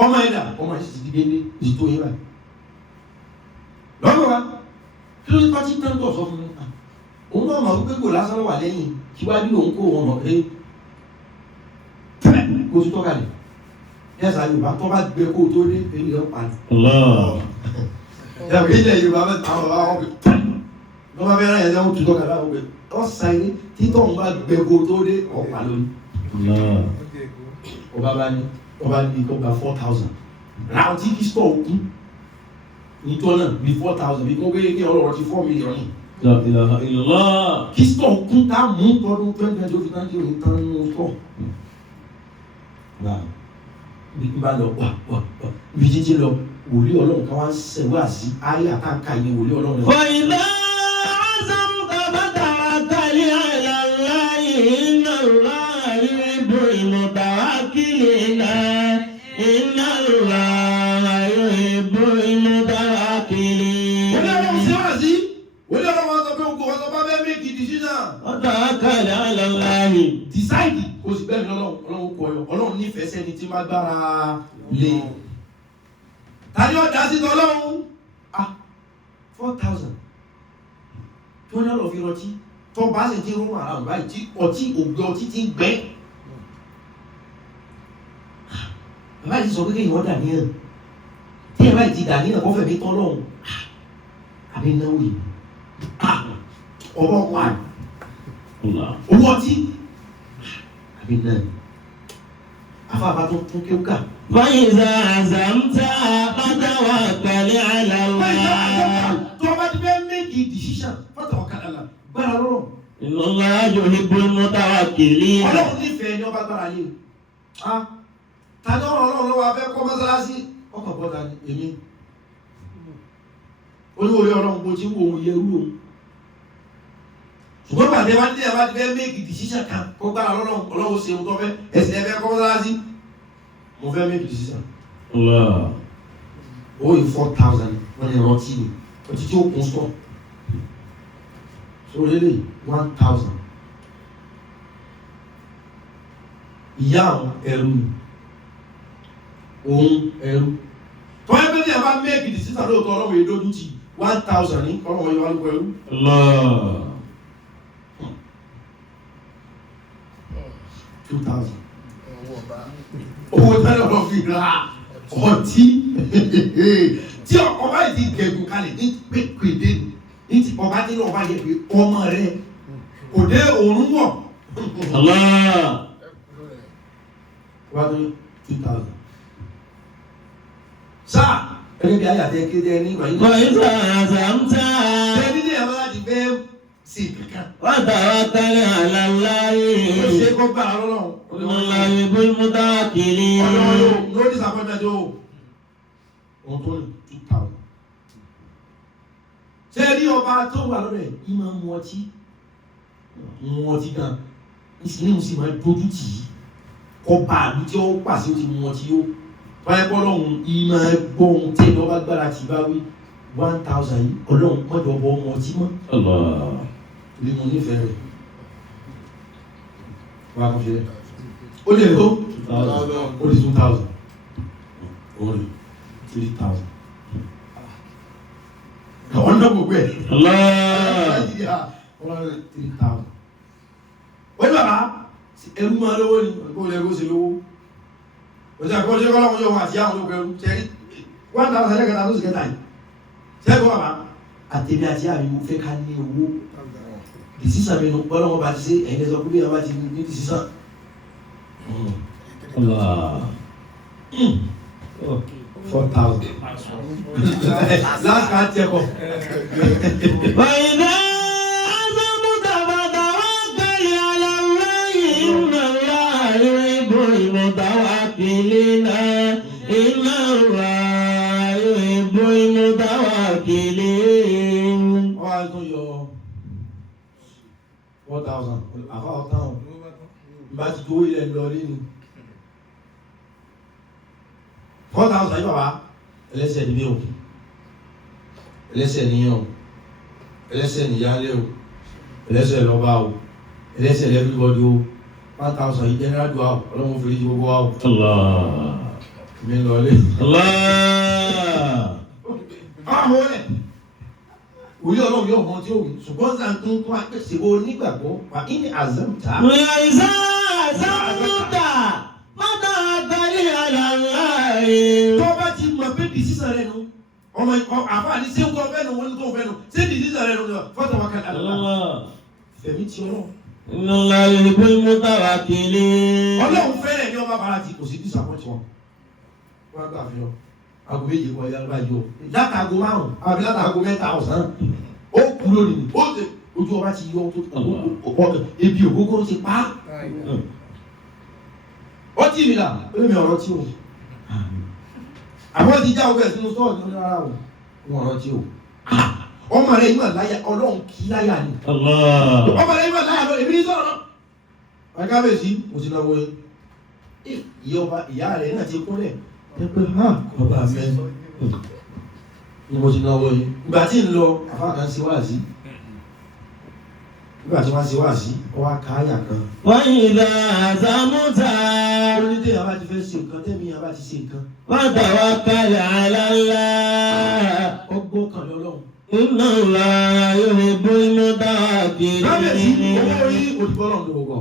ọmọ ẹ̀dá ọmọ ẹ̀ sì ti di géńdé èsì tó yẹ báyìí lọ́wọ́ wa kí ló ní pátí tán tó sọ fún mi òun náà mọ̀ wípé kò lásán wà lẹ́yìn síwájú lòun kó wọn mọ̀ pé kò sí tọ́ka lẹ̀ yẹ́sà Yorùbá tó bá gbé kó tó dé èyí lọ́ pa ní. ẹ̀rọ ilẹ̀ Yorùbá bẹ́ẹ̀ àwọn ọba wọn pé wọ́n bá fẹ́ràn yẹn sẹ́wọ́n tó tọ́ka láwọn pé wọ́n sa ilé títọ́ ń bá gbé kó tó dé ọ̀pá lónìí. ọba ní kó gba 4,000 láwọn tí kí stọ̀ òkú nítorí náà bí 4,000 bí kò gbé ní ọlọ́rọ̀ ti 4 million ní. kí stọ̀ òkú tá a mú tọdún 2020 tó fi tán tí ò ní tán nínú stọ̀. bí bá lọ wà bí jíjí lọ wòlíì ọlọ́run kan wá ń sẹ̀wé àti ayé àtàkà yìí wòlíì ọlọ́run. وإذا عزمت فتوكل على الله إن الله يحب المتوكلين إن الله يحب المتوكلين. wòlíì ọlọ́run ṣe wá sí wòlíì ọlọ́run sọ pé ogun ọ̀sán bá fẹ́ méjì decision. وتوكل على الله. decide kò sí bẹ́ẹ̀ ni ọlọ́run kọ yọ ọlọ́run nífẹ̀ẹ́ sẹ́ni tí máa gbára lé. tani ọ̀dà sí tọ́lọ́run 4,000 tí wọ́n ní ọ̀rọ̀ fi rọtí tó bá sì ti rún ara ọ̀gá yìí tí ọtí ògbé ọtí ti ń gbẹ́. bàbá yìí sọ pé kéèyàn ọ̀dà níyàn tí ẹ̀ bá ti dà níyàn kọ́fẹ̀ mi tọ́lọ́run àbí náwó yìí ọ̀rọ̀ wà owó ọtí àbí náà afáàbá tó tún kí ó kà. وإذا عزمت فتوكل على الله. tó o bá ti fẹ́ make a decision fatawakkal ala Allah gbára lọ́rọ̀. إن الله يحب المتوكلين. ọlọ́run nífẹ̀ẹ́ ni ọba gbára lé tani ọlọ́run lọ́wọ́ abẹ́ kọ́ mọ́sálásí ọkọ̀ bọ́ta ni èmi olúworí ọlọ́run bó ti ń wo òun yẹ rú òun ṣùgbọ́n pàdé wá nílẹ̀ bá ti fẹ́ make a decision kan kó gbára lọ́rọ̀ ọlọ́run ṣe ohun tó fẹ́ ẹ̀sìn ẹ̀fẹ́ kọ́ mọ́sálásí mo fẹ́ make a decision. owó yìí 4,000 wọ́n ní rántí ni ọtí tí ó kún stọ̀ so lélẹ̀ 1,000 ìyá àwọn ẹrú ni òun ẹrú tọ́yẹ́ pé ní ẹ̀ bá make a decision lóòótọ́ ọlọ́run yìí lójú ti 1,000 ní ọlọ́run yìí wá lóko ẹrú. 2,000 owó tẹ́lẹ̀ lọ fi ra ọtí tí ọba yìí ti gẹ̀gùn kalẹ̀ ní pèdè ní ti ọba tí ọba yẹ pé ọmọ rẹ kò dé òórùn wọ̀. Allah. wá ní 2000. sáà ẹni bí ayé àti ẹkéde ẹni ìgbà yìí. Wọ́n ìfà àzàmtà. ẹni ní ẹ̀rọ láti fẹ́ sí kankan. Wọ́n tawakkal ala Allah. ó ṣe kó gbà lọ́wọ́. Allah yuhibbul mutawakkilin. ọlọ́wọ́ yóò no disappointment o. wọ́n tó ní 2000. ṣé rí ọba tó wà lọ́dọ̀ ẹ̀ yìí máa ń mu ọtí gan ìsìn sì máa dójú tì í kọba àbí tí ó pàṣẹ ó ti mu ọtí yó báyìí pọ́ lọ́hùn yìí máa gbọ́ ohun tí ẹni ọba gbára tì bá wí 1000 yìí ọlọ́run mọ́jọ bọ́ ọmọ ọtí mọ́. torí mo nífẹ̀ẹ́ rẹ̀ wá kó ṣe rẹ̀ ó lè lọ ó lè 2000 ó lè 3000 àwọn náà gbogbo ẹ̀. Ọlọ́run 3000. Wọ́n ní bàbá ẹrú máa lówó ni kó lè kó ṣe lówó. Òṣèlú àkọ́kọ́ ṣe kọ́lọ́wọ́ yóò wà sí àwọn olóko ẹrú tẹ́rí 1000 lẹ́kẹ̀ta tó sì kẹta yìí. Ṣẹ́gun bàbá àtẹ̀mí àti àmì mo fẹ́ ká ní owó. Ìsísàn mi nù ọlọ́wọ́ bá ti ṣe ẹ̀yìn ẹ̀sọ́ pé àwọn ti ní ìsísàn. Allah. 4000. Last card check up. وإذا عزمت فتوكل على الله إن الله يحب المتوكلين إن الله يحب المتوكلين. Wọ́n á tún yọ 4000 àfáà táwọn bá ti tó ilẹ̀ lọ nínú 4000 yìí bàbá ẹlẹ́sẹ̀ ní o ẹlẹ́sẹ̀ níyàn o ẹlẹ́sẹ̀ níyàlẹ́ o ẹlẹ́sẹ̀ lọ́ba o ẹlẹ́sẹ̀ lẹ́fíbọ́dì o 1000 yìí general dua o ọlọ́run fi rí gbogbo wa o. Allah. mi lọ lé. Allah. àwọn ọ̀rẹ́ òye ọlọ́run yóò mọ tí ó wù ṣùgbọ́n sàn tó ń kọ́ àpèsè o nígbàgbọ́ wà ní àzẹ́mùtà. وإذا عزمت فتوكل على الله. tó bá ti mọ̀ pé dìsísà rẹ̀ nù ọmọ àfáàní ṣé ń kọ́ fẹ́ nù wọ́n ní tó fẹ́ nù ṣé dìsísà rẹ̀ nù fatawakkal ala Allah. Allah. fẹ̀mí tí ọlọ́run. إن الله يحب المتوكلين. ọlọ́run fẹ́rẹ̀ ní ọba bàrà tí kò sí disappoint wọn. wọ́n á gbà fi hàn aago méje kọ ya báyìí o látàgò márùn àbí látàgò mẹ́ta ọ̀sán ó kú lónìí ni ó ṣe ojú ọba ti yọ tó ebi ògógóró ti pa ó tì mí là ó lè mi ọ̀rọ̀ tí o àwọn ti já ọgbẹ́ sínú sọ́ọ̀tì ní rárá o wọn ọ̀rọ̀ tí o ọmọ rẹ̀ yìí mà láyà ọlọ́run kì í láyà ni Allah. ọmọ rẹ̀ yìí mà láyà lọ èmi ní sọ̀rọ̀ náà wọn kábíyèsí mo ti náwó ìyá rẹ̀ náà ti kúnlẹ̀ pé ọba mẹ́ ní mo ti náwó yìí ìgbà tí ń lọ àfáàkà sí wáàsí nígbà tí wọ́n sí wáàsí ọwá káyà kan وإذا عزمت ó ní tẹ́yà bá ti fẹ́ ṣe nǹkan tẹ́mi yà bá ti ṣe nǹkan فتوكل على الله ọgbọ́n kan lọ́lọ́run إن الله يحب kábíyèsí owó orí المتوكلين. òdìbò ọlọ́run ló wọ́gọ́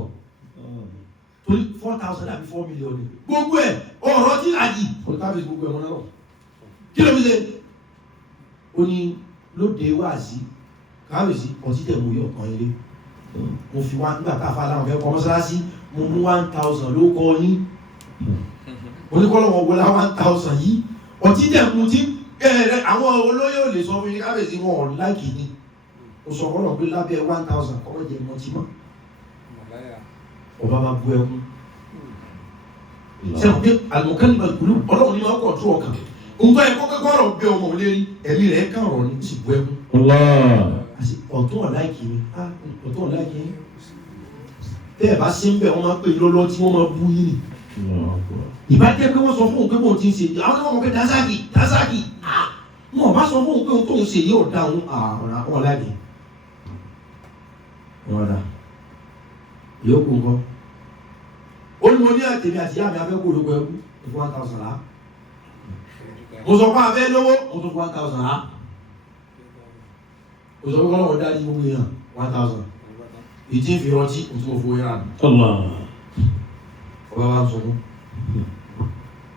torí 4,000 àbí 4 million ni gbogbo ẹ̀ ọ̀rọ̀ tí àjì kábíyèsí gbogbo ẹ̀ wọn náà kí ló fi ṣe ó ní lóde wáàsí kábíyèsí ọtí tẹ̀ mú yọ kan ilé mo fi wá nígbà tá a fa láwọn fẹ́ kọ́ mọ́sálásí mo mú 1,000 ló kọ́ yín oníkọ́lọ́wọ́ wọlé 1,000 yìí ọtí tẹ̀ mú tí àwọn olóyè ò lè sọ fún yín kábíyèsí wọn ò láìkì ni mo sọ fọlọ́ pé lábẹ́ 1,000 kọ́wọ́ jẹ mọ́tí mọ́ ọba máa bu ẹkún sẹ́kù pé àlùmọ́kánì máa gbúlù ọlọ́run ní máa kọ̀ tó ọkàn nǹkan ẹ̀kọ́ kẹ́kọ́ ọ̀rọ̀ gbé ọmọ òlérí ẹ̀mí rẹ̀ kàn ọ̀rọ̀ ní sì bu ẹkún àti ọ̀tún ọ̀láìkì ni ọ̀tún ọ̀láìkì ni bẹ́ẹ̀ bá sí ń bẹ̀ wọ́n máa pè lọ́lọ́ tí wọ́n máa bú yín ni ìbá jẹ́ pé wọ́n sọ fún òun pé bóun ti ń ṣe àwọn tó wọ́n mọ̀ pé dasaki wọn bá sọ fún òun pé òun tó ń ṣe yóò dá òun àrà ọ̀láìkì wọn dà yókù nǹkan ó ní mo ní àtẹ̀mí àti yá mi afẹ́ kó olóko ẹkú fún 1,000 lá mo sọ fún abẹ́ lówó mo tún fún 1,000 lá mo sọ fún ọlọ́wọ́ dájú gbogbo èèyàn 1,000 ìdí fi ọtí mo tún mo fowó yára mi ọba wa ń sọ fún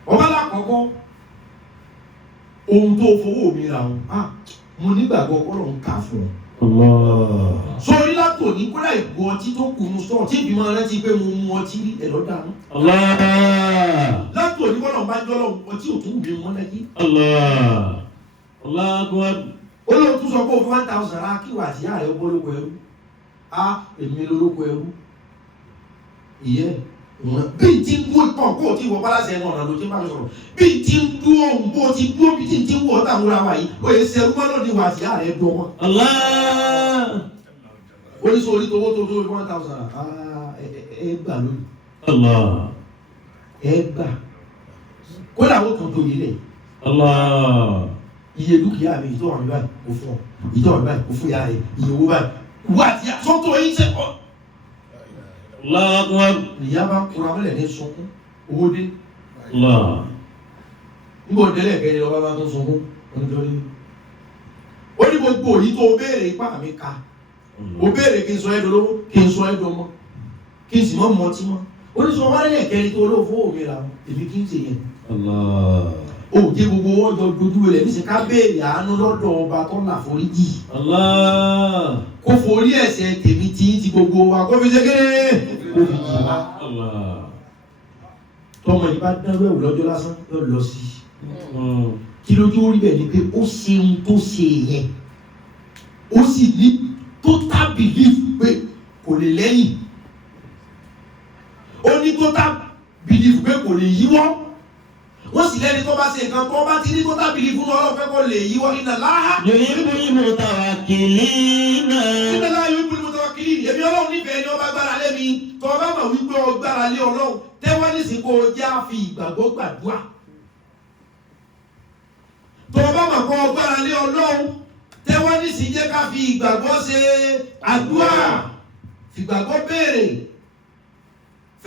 ọba lákọ̀ọ́kọ́ ohun tó fowó mi ra wọn mo nígbàgbọ́ Ọlọ́run ká fún ọ. Sórí látò ní kódà ìgò ọtí tó kù mú sọ tí ìbímọ rántí pé mo mu ọtí rí ẹ̀rọ dànù. Látò ní bọ́lọ̀ bá jọ́lọ́ ọtí ò tún wù mí mọ́ lẹ́yìn. Olóhùn tún sọ pé o fi 1,000 ra kí wà sí ààrẹ ọgbọ́n lóko ẹrú. Èmi lolóko ẹrú. Ìyẹn bí n ti ń dúró pọ̀ kó o ti wọ pálásẹ̀ ẹ̀wọ̀n ọ̀nà ló ti bá mi sọ̀rọ̀. Bí n ti ń dúró bó o ti dúró bí ti ń wọ̀ ọ́tà múra wa yìí o yẹ sẹ́rú mọ́lọ́ ni wà sí ààrẹ dùn ọmọ. Oníṣòwò orí towó tó 1,000 ẹ gbà lónìí. Ẹ gbà kódà ó tó tóbi lẹ̀. Iye dúkìá mi ìtọ́ ọ̀rọ̀ mi báyìí kò fún ọ ìtọ́ ọ̀rọ̀ báyìí kò fún ìyá rẹ̀ iye owó báyìí wà tí sọ́tò yìí ṣe ọ́. Ìyá bá kura mọ́lẹ̀ ní sunkún owó dé. Níbo délẹ̀ kẹ́ni lọ́ba bá tó sunkún nítorí. Ó ní gbogbo òyìn tó o béèrè ipá mi ka o béèrè kí n sọ ẹ́dọ̀ lówó kí n sọ ẹ́dọ̀ mọ́ kí n sì mọ́ mọ́tí mọ́. Ó ní sọ wálé kẹ́ni tó olóòfó òmí ra èmi kí n ṣe yẹn. Ó jẹ́ gbogbo ọjọ́ dojú rẹ̀ ní sẹ́ ká béèrè àánú lọ́dọ̀ ọba tó là foríjì. Kó forí ẹ̀ṣẹ̀ tèmi tí ti gbogbo wa kó fi ṣe kéré kó fi jì wá. Tọ́mọ yìí bá dárú ẹ̀wù lọ́jọ́ lásán yóò lọ sí i. Kí lójú orí bẹ̀ ni pé ó ṣe ohun tó ṣe yẹn ó sì ní total belief pé kò lè lẹ́yìn. Ó ní total belief pé kò lè yíwọ́. Wọ́n sì lẹ́ni tó bá ṣe nǹkan tó bá ti ní total belief fún Ọlọ́run pé kò lè yíwọ́ iná láhá. Yuhibbul mutawakkilina. Iná láhá yuhibbul mutawakkilina. Èmi Ọlọ́run nífẹ̀ẹ́ ni ó bá gbára lé mi. Tó bá mọ̀ wípé ó gbára lé Ọlọ́run tẹ́wọ́ nísìnyí kó o já fi ìgbàgbọ́ gbàdúrà. Tó bá mọ̀ kó o gbára lé Ọlọ́run tẹ́wọ́ nísìnyí jẹ́ ká fi ìgbàgbọ́ ṣe àdúrà. Fìgbàgbọ́ béèrè.